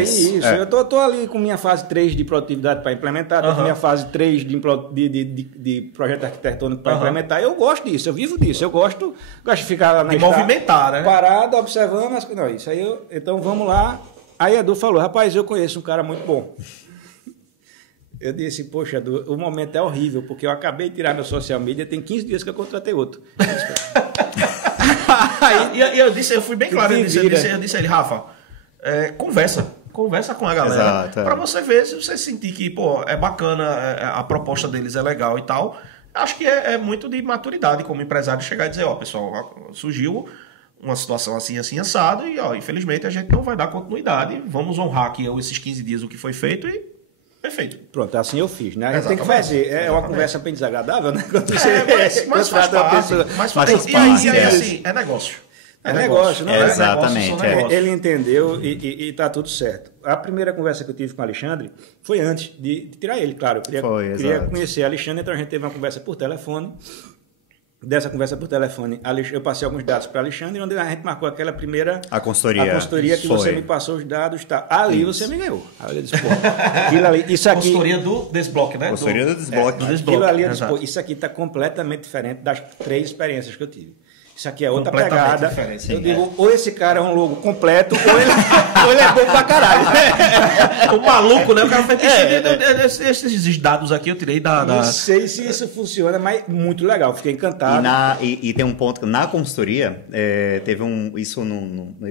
Isso. Eu estou ali com minha fase 3 de produtividade para implementar, estou com minha fase 3 de projeto arquitetônico para implementar. Eu gosto disso, eu vivo disso, eu gosto de ficar lá na de movimentar, né? Parado, observando as coisas. Não, isso aí então vamos lá. Aí Edu falou, rapaz, eu conheço um cara muito bom. Eu disse, poxa, Edu, o momento é horrível, porque eu acabei de tirar meu social media, tem 15 dias que eu contratei outro. aí... E eu fui bem claro, eu disse a ele, Rafa, conversa com a galera. Exato, Pra você ver, se você sentir que, pô, é bacana, a proposta deles é legal e tal. Acho que é muito de maturidade como empresário chegar e dizer, ó, pessoal, surgiu uma situação assim, assim, assado, e ó, infelizmente a gente não vai dar continuidade. Vamos honrar aqui esses 15 dias o que foi feito e perfeito. Pronto, assim eu fiz, né? A gente tem que Exatamente. fazer. É uma conversa bem desagradável, né? Quando você Mas faz contrata uma parte. pessoa. Mas faz faz parte, E aí, é. assim, é negócio. É negócio, não é? Exatamente, Negócio, são negócios. Ele entendeu e tá tudo certo. A primeira conversa que eu tive com o Alexandre foi antes de tirar ele, claro. Eu queria exato. conhecer o Alexandre, então a gente teve uma conversa por telefone. Dessa conversa por telefone, eu passei alguns dados para Alexandre, onde a gente marcou aquela primeira... A consultoria. A consultoria que Foi. você me passou os dados, tá? Ali você me ganhou. Aí eu disse, pô, aquilo ali, isso aqui... Consultoria do Desbloque, né? Consultoria do Desbloque. do Desbloque, Aquilo ali, eu disse, exato. pô, isso aqui está completamente diferente das 3 experiências que eu tive. Isso aqui é outra Completamente pegada. diferente, Eu sim, digo, ou esse cara é um logo completo, ou ele é bom pra caralho. O maluco, né? O cara foi esses dados aqui eu tirei da... Não sei se isso funciona, mas muito legal. Fiquei encantado. E tem um ponto que na consultoria, teve isso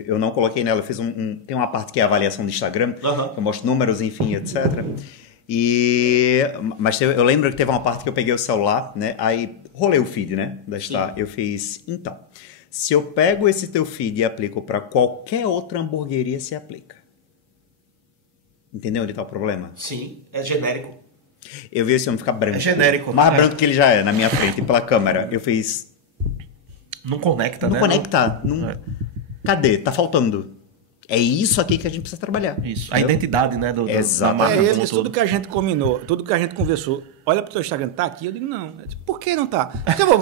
eu não coloquei nela, eu fiz tem uma parte que é a avaliação do Instagram, Aham. eu mostro números, enfim, etc. Mas eu lembro que teve uma parte que eu peguei o celular, né? Aí rolei o feed, né? Da Star. Eu fiz, então, se eu pego esse teu feed e aplico para qualquer outra hamburgueria, se aplica. Entendeu onde tá o problema? Sim, é genérico. Eu vi esse homem ficar branco. É genérico, Mais né? branco que ele já é, na minha frente, pela câmera. Eu fiz... Não conecta, Não né? conecta. Não... É. Cadê? Tá faltando. É isso aqui que a gente precisa trabalhar. Isso. A identidade, né? Da Exato. marca Ele como disse, todo. tudo que a gente combinou, tudo que a gente conversou. Olha pro teu Instagram, tá aqui? Eu digo, não. Eu disse, por que não tá? Porque eu vou...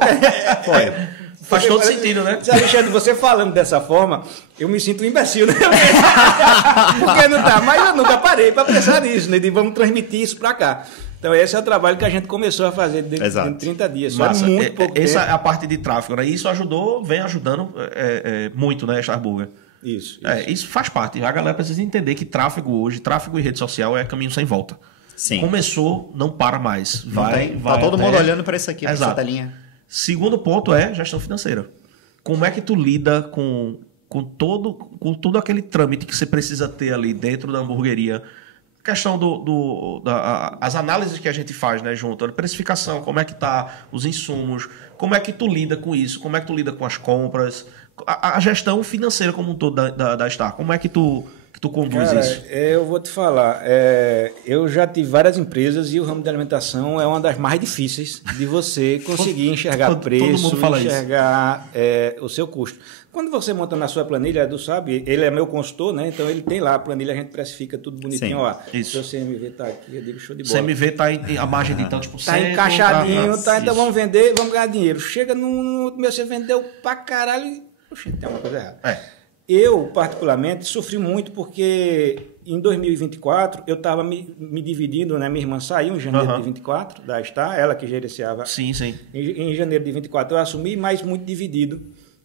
Faz todo sentido, né? Se, Alexandre, você falando dessa forma, eu me sinto um imbecil, né? Porque não tá? Mas eu nunca parei para pensar nisso, né? De vamos transmitir isso para cá. Então, esse é o trabalho que a gente começou a fazer dentro de 30 dias. Só Massa. muito pouco Essa tempo. é a parte de tráfego, né? E isso vem ajudando muito, né, Starburger? Isso. Isso faz parte. A galera precisa entender que tráfego e rede social é caminho sem volta. Sim. Começou, não para mais. Vai Tá todo até- mundo olhando para isso aqui, para essa Exato. telinha. Segundo ponto é gestão financeira. Como é que tu lida com todo aquele trâmite que você precisa ter ali dentro da hamburgueria? A questão as análises que a gente faz, né, junto, a precificação, como é que tá os insumos, como é que tu lida com isso, como é que tu lida com as compras, a gestão financeira como um todo da Star, como é que tu conduz Cara, isso? eu vou te falar, eu já tive várias empresas e o ramo de alimentação é uma das mais difíceis de você conseguir enxergar todo preço, mundo fala isso. enxergar o seu custo. Quando você monta na sua planilha, Edu sabe, ele é meu consultor, né? Então ele tem lá a planilha, a gente precifica tudo bonitinho. Sim, Ó, isso. seu CMV tá aqui, eu digo show de bola. CMV tá a margem de tantos por Tá cento. encaixadinho, tá, então Isso. vamos vender, vamos ganhar dinheiro. Chega no meu, você vendeu pra caralho e... Oxe, tem uma coisa errada. Eu, particularmente, sofri muito porque em 2024 eu estava me dividindo, né? Minha irmã saiu em janeiro de 24 da Star, ela que gerenciava. Sim, sim. Em janeiro de 24 eu assumi, mas muito dividido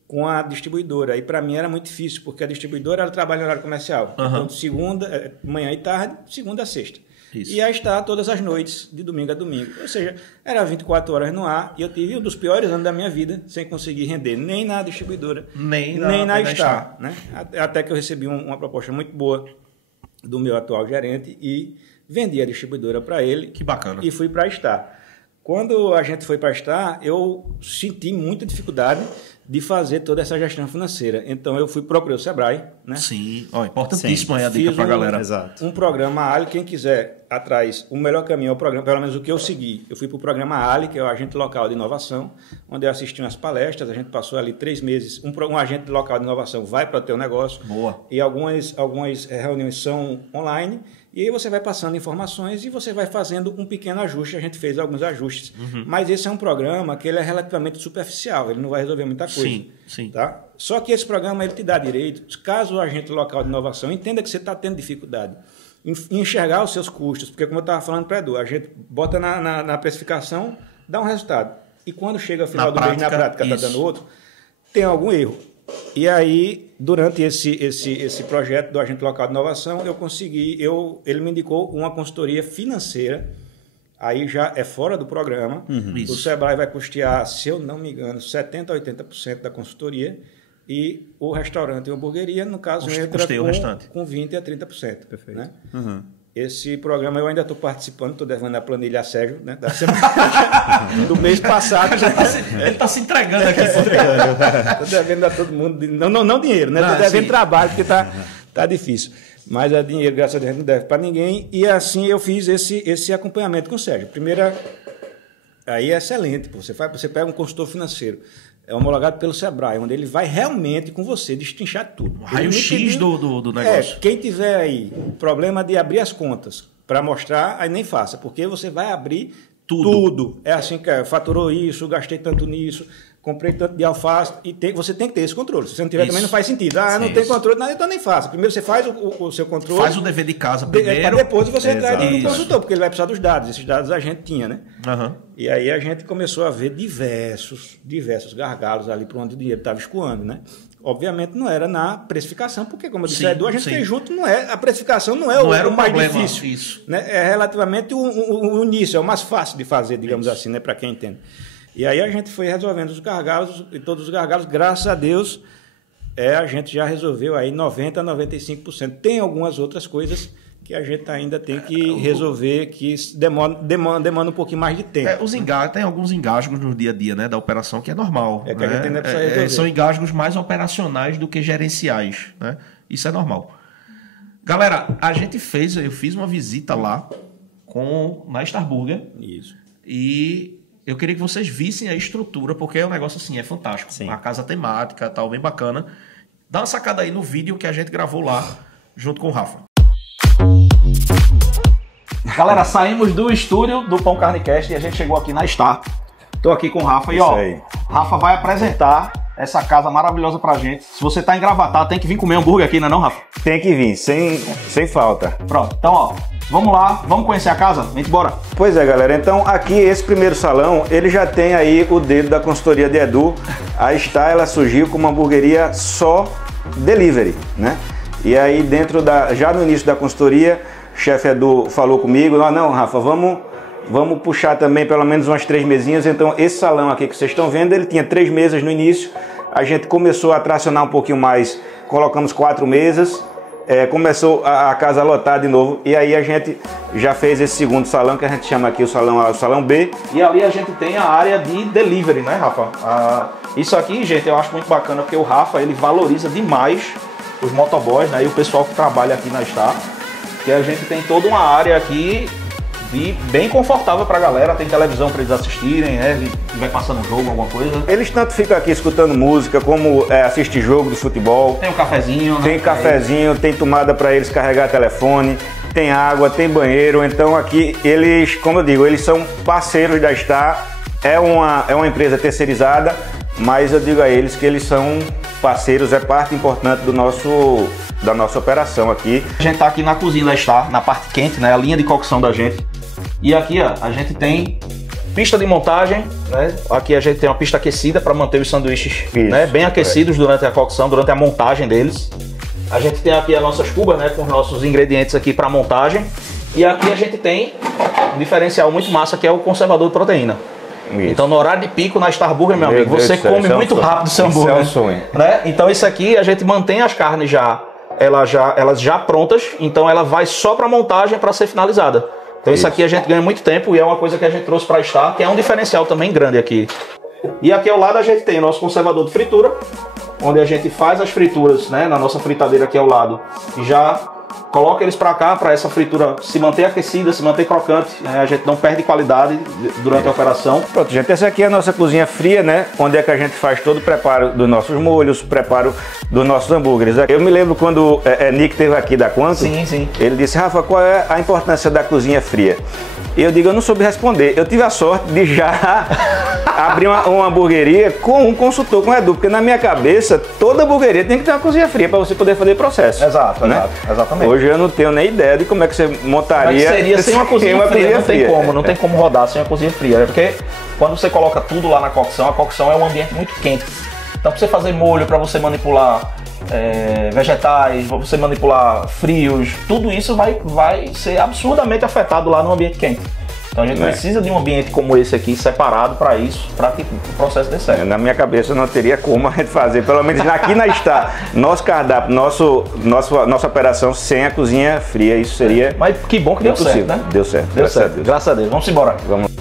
com a distribuidora. E para mim era muito difícil, porque a distribuidora ela trabalha no horário comercial. Então, de segunda, manhã e tarde, segunda a sexta. Isso. E a Star todas as noites, de domingo a domingo. Ou seja, era 24 horas no ar e eu tive um dos piores anos da minha vida sem conseguir render nem na distribuidora, Nem na na Star. Né? Até que eu recebi uma proposta muito boa do meu atual gerente e vendi a distribuidora para ele. Que bacana. E fui para a Star. Quando a gente foi para a Star, eu senti muita dificuldade de fazer toda essa gestão financeira. Então, eu procurei o Sebrae, né? Sim, importantíssimo aí a dica Fiz pra galera. Exato. Um programa Ali, quem quiser atrás, o melhor caminho é o programa, pelo menos o que eu segui. Eu fui para o programa Ali, que é o agente local de inovação, onde eu assisti umas palestras, a gente passou ali 3 meses, um agente local de inovação vai para o teu negócio. Boa. E algumas reuniões são online, e aí você vai passando informações e você vai fazendo um pequeno ajuste. A gente fez alguns ajustes. Mas esse é um programa que ele é relativamente superficial, ele não vai resolver muita coisa. Sim, sim. Tá? Só que esse programa ele te dá direito, caso o agente local de inovação entenda que você está tendo dificuldade em enxergar os seus custos, porque como eu estava falando para Edu, a gente bota na precificação, dá um resultado. E quando chega ao final do mês, na prática está isso. dando outro, tem algum erro. E aí, durante esse projeto do agente local de inovação, ele me indicou uma consultoria financeira, aí já é fora do programa. O Isso. Sebrae vai custear, se eu não me engano, 70% a 80% da consultoria, e o restaurante e a hamburgueria, no caso, entra custeia o restante. com 20% a 30%. Perfeito. Né? Uhum. Esse programa eu ainda estou participando, estou devendo a planilha a Sérgio, né, da semana do mês passado. Ele está se entregando aqui. Estou devendo a todo mundo, não dinheiro, né? Estou devendo trabalho, porque tá difícil. Mas a dinheiro, graças a Deus, não deve para ninguém. E assim eu fiz esse acompanhamento com o Sérgio. Primeira, aí é excelente. Você pega um consultor financeiro, é homologado pelo Sebrae, onde ele vai realmente com você destrinchar tudo. Raio-X do negócio. Quem tiver aí problema de abrir as contas para mostrar, aí nem faça, porque você vai abrir tudo. É assim que faturou isso, gastei tanto nisso, comprei tanto de alface, e você tem que ter esse controle. Se você não tiver, também não faz sentido. Não tem controle, então nem faça. Primeiro você faz o seu controle. Faz o dever de casa primeiro. Para depois você entrar no consultor, porque ele vai precisar dos dados. Esses dados a gente tinha, né? Uhum. E aí a gente começou a ver diversos gargalos ali para onde o dinheiro estava escoando, né? Obviamente não era na precificação, porque como eu disse, Edu, a gente fez junto, a precificação não é o mais difícil. Isso. Né? É relativamente o início, é o mais fácil de fazer, digamos assim, né? Para quem entende. E aí a gente foi resolvendo os gargalos, e todos os gargalos, graças a Deus, a gente já resolveu aí 90% a 95%. Tem algumas outras coisas que a gente ainda tem que resolver, que demanda um pouquinho mais de tempo. Tem alguns engasgos no dia a dia, né, da operação, que é normal. Que a gente ainda precisa resolver. São engasgos mais operacionais do que gerenciais, né? Isso é normal. Galera, eu fiz uma visita lá na Starburger. Isso. E eu queria que vocês vissem a estrutura, porque é um negócio assim, é fantástico. Sim. A casa temática, tal, bem bacana. Dá uma sacada aí no vídeo que a gente gravou lá, junto com o Rafa. Galera, saímos do estúdio do Pão Carnicast e a gente chegou aqui na Star. Tô aqui com o Rafa e Rafa vai apresentar essa casa maravilhosa pra gente. Se você tá em Gravatá, tem que vir comer hambúrguer aqui, não é não, Rafa? Tem que vir, sem falta. Pronto, então vamos lá, vamos conhecer a casa? Vem embora. Pois é, galera, então aqui esse primeiro salão, ele já tem aí o dedo da consultoria de Edu. A Star, ela surgiu como uma hamburgueria só delivery, né? E aí já no início da consultoria, o chefe Edu falou comigo, não, Rafa, vamos puxar também pelo menos umas 3 mesinhas. Então esse salão aqui que vocês estão vendo, ele tinha 3 mesas no início, a gente começou a tracionar um pouquinho mais, colocamos 4 mesas, começou a casa a lotar de novo, e aí a gente já fez esse segundo salão, que a gente chama aqui o salão B. E ali a gente tem a área de delivery, né, Rafa? Isso aqui, gente, eu acho muito bacana, porque o Rafa, ele valoriza demais os motoboys, né, e o pessoal que trabalha aqui na Star, que a gente tem toda uma área aqui bem confortável pra galera, tem televisão pra eles assistirem, né? Se vai passando um jogo, alguma coisa. Eles tanto ficam aqui escutando música, como assistem jogo de futebol. Tem um cafezinho, né? Tem cafezinho, tem tomada pra eles carregar telefone, tem água, tem banheiro. Então aqui eles, como eu digo, eles são parceiros da Star. É uma empresa terceirizada, mas eu digo a eles que eles são parceiros, é parte importante da nossa operação aqui. A gente tá aqui na cozinha da Star, na parte quente, né? A linha de cocção da gente. E aqui, a gente tem pista de montagem, né? Aqui a gente tem uma pista aquecida para manter os sanduíches, né, bem aquecidos durante a cocção, durante a montagem deles. A gente tem aqui as nossas cubas, né, com os nossos ingredientes aqui para montagem. E aqui a gente tem um diferencial muito massa, que é o conservador de proteína. Isso. Então no horário de pico na Starburger, meu amigo, você come muito rápido o seu hambúrguer. Isso é um sonho. Né? Então isso aqui a gente mantém as carnes elas já prontas, então ela vai só para montagem para ser finalizada. Então isso aqui a gente ganha muito tempo e é uma coisa que a gente trouxe para a Star, que é um diferencial também grande aqui. E aqui ao lado a gente tem o nosso conservador de fritura, onde a gente faz as frituras, né, na nossa fritadeira aqui ao lado, e já coloca eles para cá, para essa fritura se manter aquecida, se manter crocante, né? A gente não perde qualidade durante a operação. Pronto, gente, essa aqui é a nossa cozinha fria, né? Onde é que a gente faz todo o preparo dos nossos molhos, preparo dos nossos hambúrgueres. Eu me lembro quando Nick esteve aqui da Quanto, sim. Ele disse, Rafa, qual é a importância da cozinha fria? E eu digo, eu não soube responder. Eu tive a sorte de já abrir uma hamburgueria com um consultor, com o Edu, porque na minha cabeça, toda hamburgueria tem que ter uma cozinha fria para você poder fazer processo. Exato, né? Exatamente. Hoje eu não tenho nem ideia de como é que você montaria. Mas seria sem uma cozinha fria, não tem É. como rodar sem uma cozinha fria, né? Porque quando você coloca tudo lá na cocção, a cocção é um ambiente muito quente. Então para você fazer molho, para você manipular vegetais, para você manipular frios, tudo isso vai ser absurdamente afetado lá no ambiente quente. Então a gente precisa de um ambiente como esse aqui, separado para isso, para que o processo dê certo. Na minha cabeça não teria como a gente fazer, pelo menos aqui na Star, nosso cardápio, nossa operação sem a cozinha fria, isso seria... Mas que bom que deu certo, né? Deu certo, graças a Deus. Graças a Deus. Vamos embora. Vamos.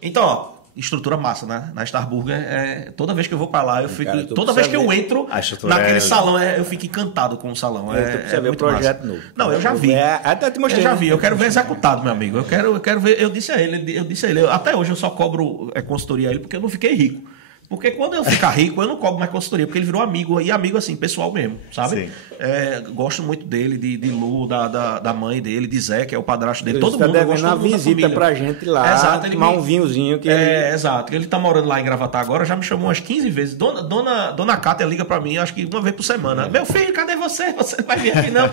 Então, ó, estrutura massa, né? Na Star Burger, toda vez que eu vou pra lá, eu fico. Cara, toda vez que eu entro naquele salão, eu fico encantado com o salão. Tu precisa ver o projeto novo. Não, eu já vi. Até te mostrei. Eu já vi, eu quero ver executado, meu amigo. Eu quero ver. Eu disse a ele, até hoje eu só cobro consultoria a ele porque eu não fiquei rico. Porque quando eu ficar rico, eu não cobro mais consultoria, porque ele virou amigo, e amigo assim, pessoal mesmo, sabe? Gosto muito dele, de Lu, da mãe dele, de Zé, que é o padrasto dele, todo mundo. Tá devendo uma visita pra gente lá, exato, tomar um vinhozinho. Exato, ele tá morando lá em Gravatá agora, já me chamou umas 15 vezes. Dona Cátia liga pra mim, acho que uma vez por semana. Meu filho, cadê você? Você não vai vir aqui, não?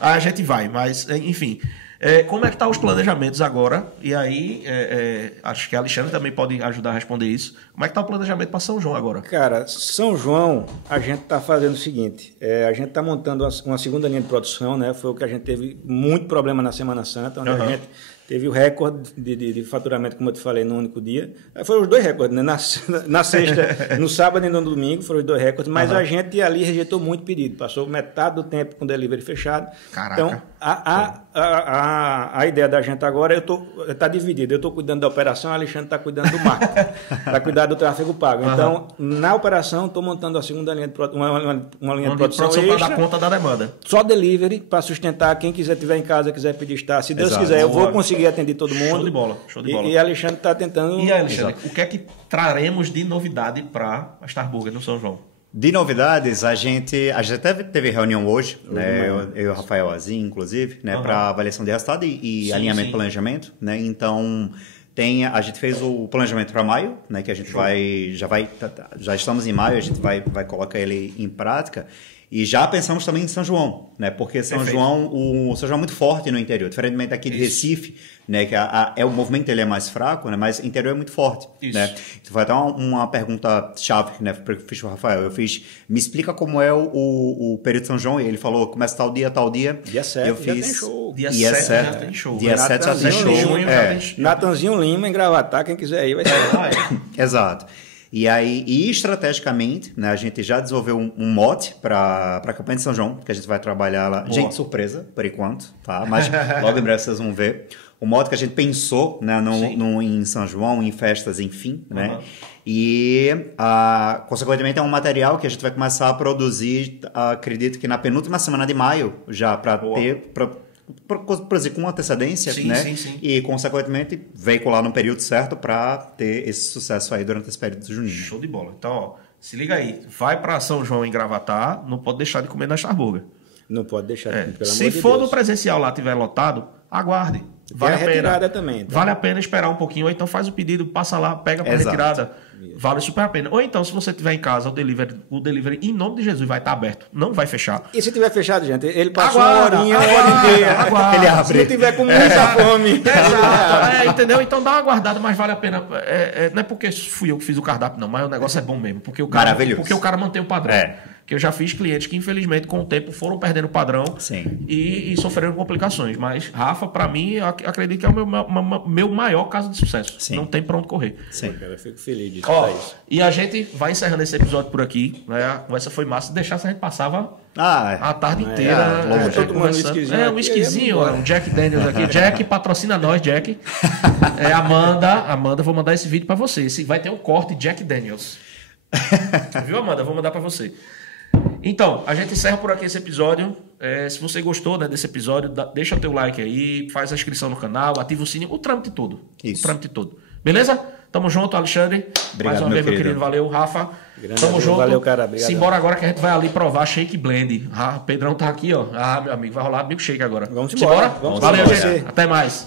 Aí a gente vai, mas, enfim... como é que tá os planejamentos agora? E aí, acho que a Alexandre também pode ajudar a responder isso. Como é que tá o planejamento para São João agora? Cara, São João, a gente tá fazendo o seguinte, a gente tá montando uma segunda linha de produção, né? Foi o que a gente teve muito problema na Semana Santa, onde a gente teve o recorde de faturamento, como eu te falei, no único dia. Foram os dois recordes, né? Na sexta, no sábado e no domingo, foram os dois recordes, mas a gente ali rejeitou muito pedido. Passou metade do tempo com o delivery fechado. Caraca. Então, a ideia da gente agora, tá dividida. Eu estou cuidando da operação, a Alexandre está cuidando do marketing, vai cuidar do tráfego pago. Então, na operação, estou montando a segunda linha de produção, uma linha de produção para dar conta da demanda. Só delivery, para sustentar quem quiser estiver em casa, quiser pedir estar. Se Deus quiser, eu vou conseguir atender todo mundo. Show de bola, show de bola. E Alexandre está tentando... E aí, Alexandre, o que é que traremos de novidade para a Star Burger no São João? De novidades, a gente até teve reunião hoje, né? Eu e o Rafael Azim, inclusive, né? Para avaliação de resultado e alinhamento e planejamento, né? Então, a gente fez o planejamento para maio, né? Que a gente já estamos em maio, a gente vai colocar ele em prática. E já pensamos também em São João, né? Porque o São João é muito forte no interior, diferentemente aqui de Recife, né? Que o movimento ele é mais fraco, né? Mas o interior é muito forte, né? Então foi até uma pergunta chave, né? Que eu fiz para o Rafael. Me explica como é o período de São João. E ele falou, começa tal dia. Dia 7 eu fiz, já tem show. Dia 7 já tem show. Dia 7 já tem show. Natanzinho Lima em Gravatá, quem quiser ir vai ser. Exato. E aí, estrategicamente, né, a gente já desenvolveu um mote para a campanha de São João, que a gente vai trabalhar lá. Boa. Gente, surpresa, por enquanto, tá? Mas logo em breve vocês vão ver. O mote que a gente pensou, né, em São João, em festas, enfim, né? E, consequentemente, é um material que a gente vai começar a produzir, acredito que na penúltima semana de maio, já para ter... produzir com antecedência, né? Sim. E, consequentemente, veicular no período certo para ter esse sucesso aí durante esse período junino. Show de bola. Então, ó, se liga aí. Vai para São João em Gravatá, não pode deixar de comer na Star Burger. Não pode deixar de comer, pelo amor Se de for Deus. no presencial lá tiver lotado, aguarde. Vale a retirada também. Tá? Vale a pena esperar um pouquinho, ou então faz o pedido, passa lá, pega para retirada. Vale super a pena. Ou então, se você estiver em casa, o delivery, em nome de Jesus, vai estar aberto. Não vai fechar. E se tiver fechado, gente? Ele passou uma horinha, uma hora e meia. Ele abre. Se ele tiver com muita fome. Exato. Entendeu? Então dá uma guardada, mas vale a pena. Não é porque fui eu que fiz o cardápio, não, mas o negócio é bom mesmo. Porque o cara, maravilhoso. Porque o cara mantém o padrão. Que eu já fiz clientes que, infelizmente, com o tempo foram perdendo o padrão e sofreram complicações. Mas, Rafa, para mim, eu acredito que é o meu maior caso de sucesso. Sim. Não tem pra onde correr. Sim, cara, eu fico feliz de escutar isso. E a gente vai encerrando esse episódio por aqui. Né? A conversa foi massa. Se deixasse, a gente passava a tarde inteira. Um whiskyzinho, um Jack Daniels aqui. Jack, patrocina nós, Jack. Amanda, vou mandar esse vídeo pra você. Vai ter um corte Jack Daniels. Viu, Amanda? Vou mandar pra você. Então, a gente encerra por aqui esse episódio. Se você gostou, né, desse episódio, deixa o teu like aí, faz a inscrição no canal, ativa o sininho, o trâmite todo. Isso. O trâmite todo. Beleza? Tamo junto, Alexandre. Obrigado, mais uma vez, meu querido. Valeu, Rafa. Tamo junto. Valeu, cara. Obrigado. Simbora agora que a gente vai ali provar Shake Blend. O Pedrão tá aqui, ó. Meu amigo, vai rolar milkshake agora. Vamos embora. Valeu, gente. Até mais.